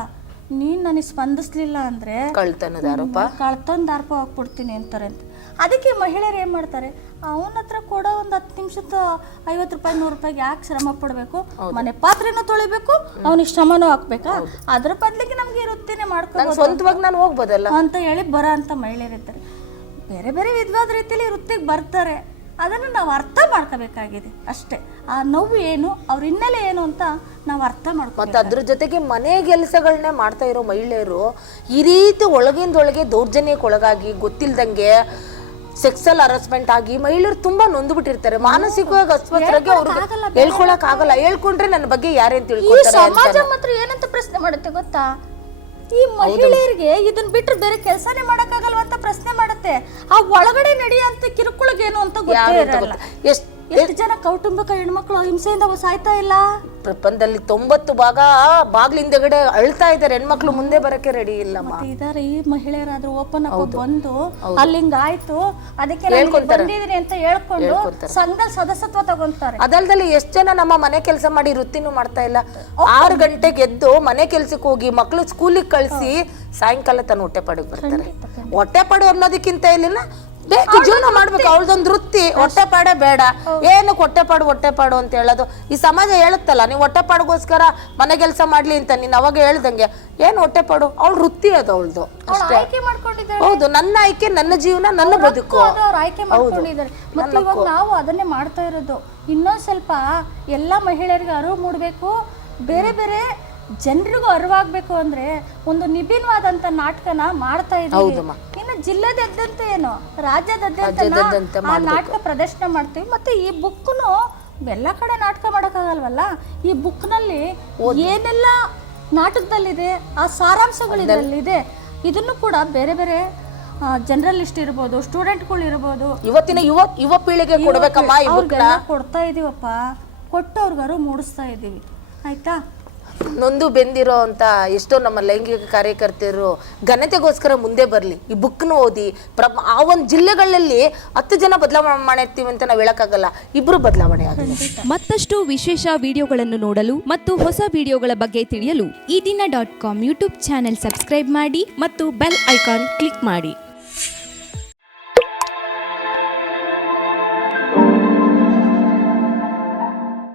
ನೀನು ನನಗೆ ಸ್ಪಂದಿಸ್ಲಿಲ್ಲ ಅಂದ್ರೆ ಕಳ್ತನದ ಆರೋಪ. ಕಳ್ತನದ ಆರೋಪ ಹಾಕ್ಬಿಡ್ತೀನಿ ಅಂತಾರೆ ಅಂತ. ಅದಕ್ಕೆ ಮಹಿಳೆಯರು ಏನು ಮಾಡ್ತಾರೆ? ಅವನ ಹತ್ರ ಕೊಡೋ ಒಂದು ಹತ್ತು ನಿಮಿಷದ ಐವತ್ತು ರೂಪಾಯಿ ನೂರು ರೂಪಾಯಿಗೆ ಯಾಕೆ ಶ್ರಮ ಪಡಬೇಕು? ಮನೆ ಪಾತ್ರೆನೂ ತೊಳಿಬೇಕು ಅವನಿಗೆ ಶ್ರಮನೂ ಹಾಕ್ಬೇಕಾ? ಅದ್ರ ಬದಲಿಗೆ ನಮ್ಗೆ ಇರುತ್ತೇನೆ ಮಾಡ್ಕೊಂಡು ಸ್ವಂತವಾಗಿ ನಾನು ಹೋಗ್ಬೋದಲ್ಲ? ಅಂತ ಹೇಳಿ ಬರ ಅಂತ ಮಹಿಳೆಯರಿರ್ತಾರೆ. ಬೇರೆ ಬೇರೆ ವಿಧವಾದ ರೀತಿಯಲ್ಲಿ ವೃತ್ತಿಗೆ ಬರ್ತಾರೆ. ಅದನ್ನು ನಾವು ಅರ್ಥ ಮಾಡ್ಕೋಬೇಕಾಗಿದೆ ಅಷ್ಟೇ. ಆ ನೋವು ಏನು ಅವ್ರ ಹಿನ್ನೆಲೆ ಏನು ಅಂತ ನಾವು ಅರ್ಥ ಮಾಡ್ಕೊ ಮತ್ತೆ ಅದ್ರ ಜೊತೆಗೆ ಮನೆ ಕೆಲಸಗಳನ್ನೇ ಮಾಡ್ತಾ ಇರೋ ಮಹಿಳೆಯರು ಈ ರೀತಿ ಒಳಗಿಂದೊಳಗೆ ದೌರ್ಜನ್ಯಕ್ಕೆ ಒಳಗಾಗಿ ಗೊತ್ತಿಲ್ದಂಗೆ ಸೆಕ್ಸಲ್ ಹರಾಸ್ಮೆಂಟ್ ಆಗಿ ಮಹಿಳೆಯರು ತುಂಬಾ ನೊಂದು ಬಿಟ್ಟಿರ್ತಾರೆ ಮಾನಸಿಕವಾಗಿ ಅಸ್ವಸ್ಥರಾಗಿ ಅವ್ರಿಗೆ ಹೇಳ್ಕೊಳಕ್ ಆಗಲ್ಲ ಹೇಳ್ಕೊಂಡ್ರೆ ನನ್ನ ಬಗ್ಗೆ ಯಾರೇನ್ ಈ ತಿಳ್ಕೊತಾರೆ ಸಮಾಜ ಮಾತ್ರ ಏನಂತ ಪ್ರಶ್ನೆ ಮಾಡುತ್ತೆ ಗೊತ್ತಾ? ಈ ಮಹಿಳೆಯರಿಗೆ ಇದನ್ನ ಬಿಟ್ಟರೆ ಬೇರೆ ಕೆಲಸನೇ ಮಾಡಕ್ಕಾಗಲ್ವ ಅಂತ ಪ್ರಶ್ನೆ ಮಾಡುತ್ತೆ. ಆ ಒಳಗಡೆ ನಡೆಯುವಂತ ಕಿರುಕುಳಗೇನು ಅಂತ ಗೊತ್ತೇ ಇರಲ್ಲ. ಎಷ್ಟ್ ಎಷ್ಟು ಜನ ಕೌಟುಂಬಿಕ ಹೆಣ್ಮಕ್ಳು ಹಿಂಸೆಯಿಂದ ಸಾಯ್ತಾ ಇಲ್ಲ? ಪ್ರಪಂಚದಲ್ಲಿ ತೊಂಬತ್ತು ಭಾಗ ಬಾಗ್ಲಿಂದಗಡೆ ಅಳ್ತಾ ಇದ್ದಾರೆ. ಹೆಣ್ಮಕ್ಳು ಮುಂದೆ ಬರಕ್ಕೆ ರೆಡಿ ಇಲ್ಲ ಮತ್ತೆ ಇದಾರೆ ಈ ಮಹಿಳೆಯರಾದ್ರೂ ಓಪನ್ ಅಪ್ ಬಂದು ಅಲ್ಲಿ ಆಯ್ತು ಅದಕ್ಕೆ ನಾನು ಇಲ್ಲಿ ಬಂದಿದ್ದೀನಿ ಅಂತ ಹೇಳ್ಕೊಂಡು ಸಂಘದ ಸದಸ್ಯತ್ವ ತಗೊಂತಾರೆ. ಅದಲ್ದಲ್ಲಿ ಎಷ್ಟ್ ಜನ ನಮ್ಮ ಮನೆ ಕೆಲಸ ಮಾಡಿ ವೃತ್ತಿನೂ ಮಾಡ್ತಾ ಇಲ್ಲ. ಆರು ಗಂಟೆಗೆ ಎದ್ದು ಮನೆ ಕೆಲ್ಸಕ್ಕೆ ಹೋಗಿ ಮಕ್ಳು ಸ್ಕೂಲಿಗೆ ಕಳಿಸಿ ಸಾಯಂಕಾಲ ತನ್ನ ಹೊಟ್ಟೆ ಪಾಡಿಗೆ ಬರ್ತಾರೆ ಹೊಟ್ಟೆ ಪಾಡು ಅನ್ನೋದಕ್ಕಿಂತ ಇಲ್ಲಿನ ಬೇಕು ಜೀವನ ಮಾಡ್ಬೇಕು ಅವಳದೊಂದು ವೃತ್ತಿ. ಹೊಟ್ಟೆ ಪಾಡೆ ಬೇಡ. ಏನು ಹೊಟ್ಟೆ ಹೊಟ್ಟೆಪಾಡು ಹೊಟ್ಟೆ ಪಾಡು ಅಂತ ಹೇಳೋದು. ಈ ಸಮಾಜ ಹೇಳುತ್ತಲ್ಲ ನೀವು ಹೊಟ್ಟೆ ಪಾಡಿಗೋಸ್ಕರ ಮನೆ ಕೆಲಸ ಮಾಡ್ಲಿ ಅಂತ ನೀನ್ ಅವಾಗ ಹೇಳ್ದಂಗೆ ಏನ್ ಹೊಟ್ಟೆಪಾಡು ಅವಳ ವೃತ್ತಿ ಅದು ಅವಳದು. ಅಷ್ಟೇ. ಹೌದು ನನ್ನ ಆಯ್ಕೆ ನನ್ನ ಜೀವನ ನನ್ನ ಬದುಕು. ಅವ್ರು ಆಯ್ಕೆ ಮಾಡ್ಕೊಂಡಿದ್ದಾರೆ. ಮತ್ತೆ ಇವಾಗ ನಾವು ಅದನ್ನೇ ಮಾಡ್ತಾ ಇರೋದು. ಇನ್ನೊಂದ್ ಸ್ವಲ್ಪ ಎಲ್ಲಾ ಮಹಿಳೆಯರಿಗೆ ಅರಿವು ಮೂಡಬೇಕು. ಬೇರೆ ಬೇರೆ ಜನರಿಗೂ ಅರಿವಾಗಬೇಕು ಅಂದ್ರೆ ಒಂದು ನಿಭಿನ್ವಾದಂತ ನಾಟಕನ ಮಾಡ್ತಾ ಇದ್ದೀವಿ. ಹೌದಮ್ಮ. ಇನ್ನು ಜಿಲ್ಲೆದಾದ್ಯಂತ ಏನು? ರಾಜ್ಯದಾದ್ಯಂತ ಆ ನಾಟಕ ಪ್ರದರ್ಶನ ಮಾಡ್ತೀವಿ. ಮತ್ತೆ ಈ ಬುಕ್ನು ಎಲ್ಲ ಕಡೆ ನಾಟಕ ಮಾಡೋಕ್ಕಾಗಲ್ವಲ್ಲ? ಈ ಬುಕ್ನಲ್ಲಿ ಏನೆಲ್ಲ ನಾಟಕದಲ್ಲಿದೆ ಆ ಸಾರಾಂಶಗಳು ಇದರಲ್ಲಿದೆ ಇದನ್ನು ಕೂಡ ಬೇರೆ ಬೇರೆ ಜನರಲಿಸ್ಟ್ ಇರ್ಬೋದು ಸ್ಟೂಡೆಂಟ್ಗಳು ಇರ್ಬೋದು. ಇವತ್ತಿನ ಯುವ ಯುವ ಪೀಳಿಗೆ ಕೊಡ್ಬೇಕಮ್ಮ ಕೊಡ್ತಾ ಇದೀವಪ್ಪ. ಕೊಟ್ಟು ಅವ್ರಿಗಾರು ಮೂಡಿಸ್ತಾ ಇದ್ದೀವಿ ಆಯ್ತಾ? ನೊಂದು ಬೆಂದಿರೋ ಅಂತ ಎಷ್ಟೋ ನಮ್ಮ ಲೈಂಗಿಕ ಕಾರ್ಯಕರ್ತರು ಘನತೆಗೋಸ್ಕರ ಮುಂದೆ ಬರಲಿ. ಈ ಬುಕ್ನು ಓದಿ ಪ್ರಮ ಆ ಒಂದು ಜಿಲ್ಲೆಗಳಲ್ಲಿ ಹತ್ತು ಜನ ಬದಲಾವಣೆ ಮಾಡಿರ್ತೀವಿ ಅಂತ ನಾವು ಹೇಳಕ್ಕಾಗಲ್ಲ. ಇಬ್ರು ಬದಲಾವಣೆ ಆಗಲಿ ಮತ್ತಷ್ಟು ವಿಶೇಷ ವಿಡಿಯೋಗಳನ್ನು ನೋಡಲು ಮತ್ತು ಹೊಸ ವಿಡಿಯೋಗಳ ಬಗ್ಗೆ ತಿಳಿಯಲು Eedina dot com YouTube channel subscribe ಮಾಡಿ ಮತ್ತು ಬೆಲ್ ಐಕಾನ್ ಕ್ಲಿಕ್ ಮಾಡಿ.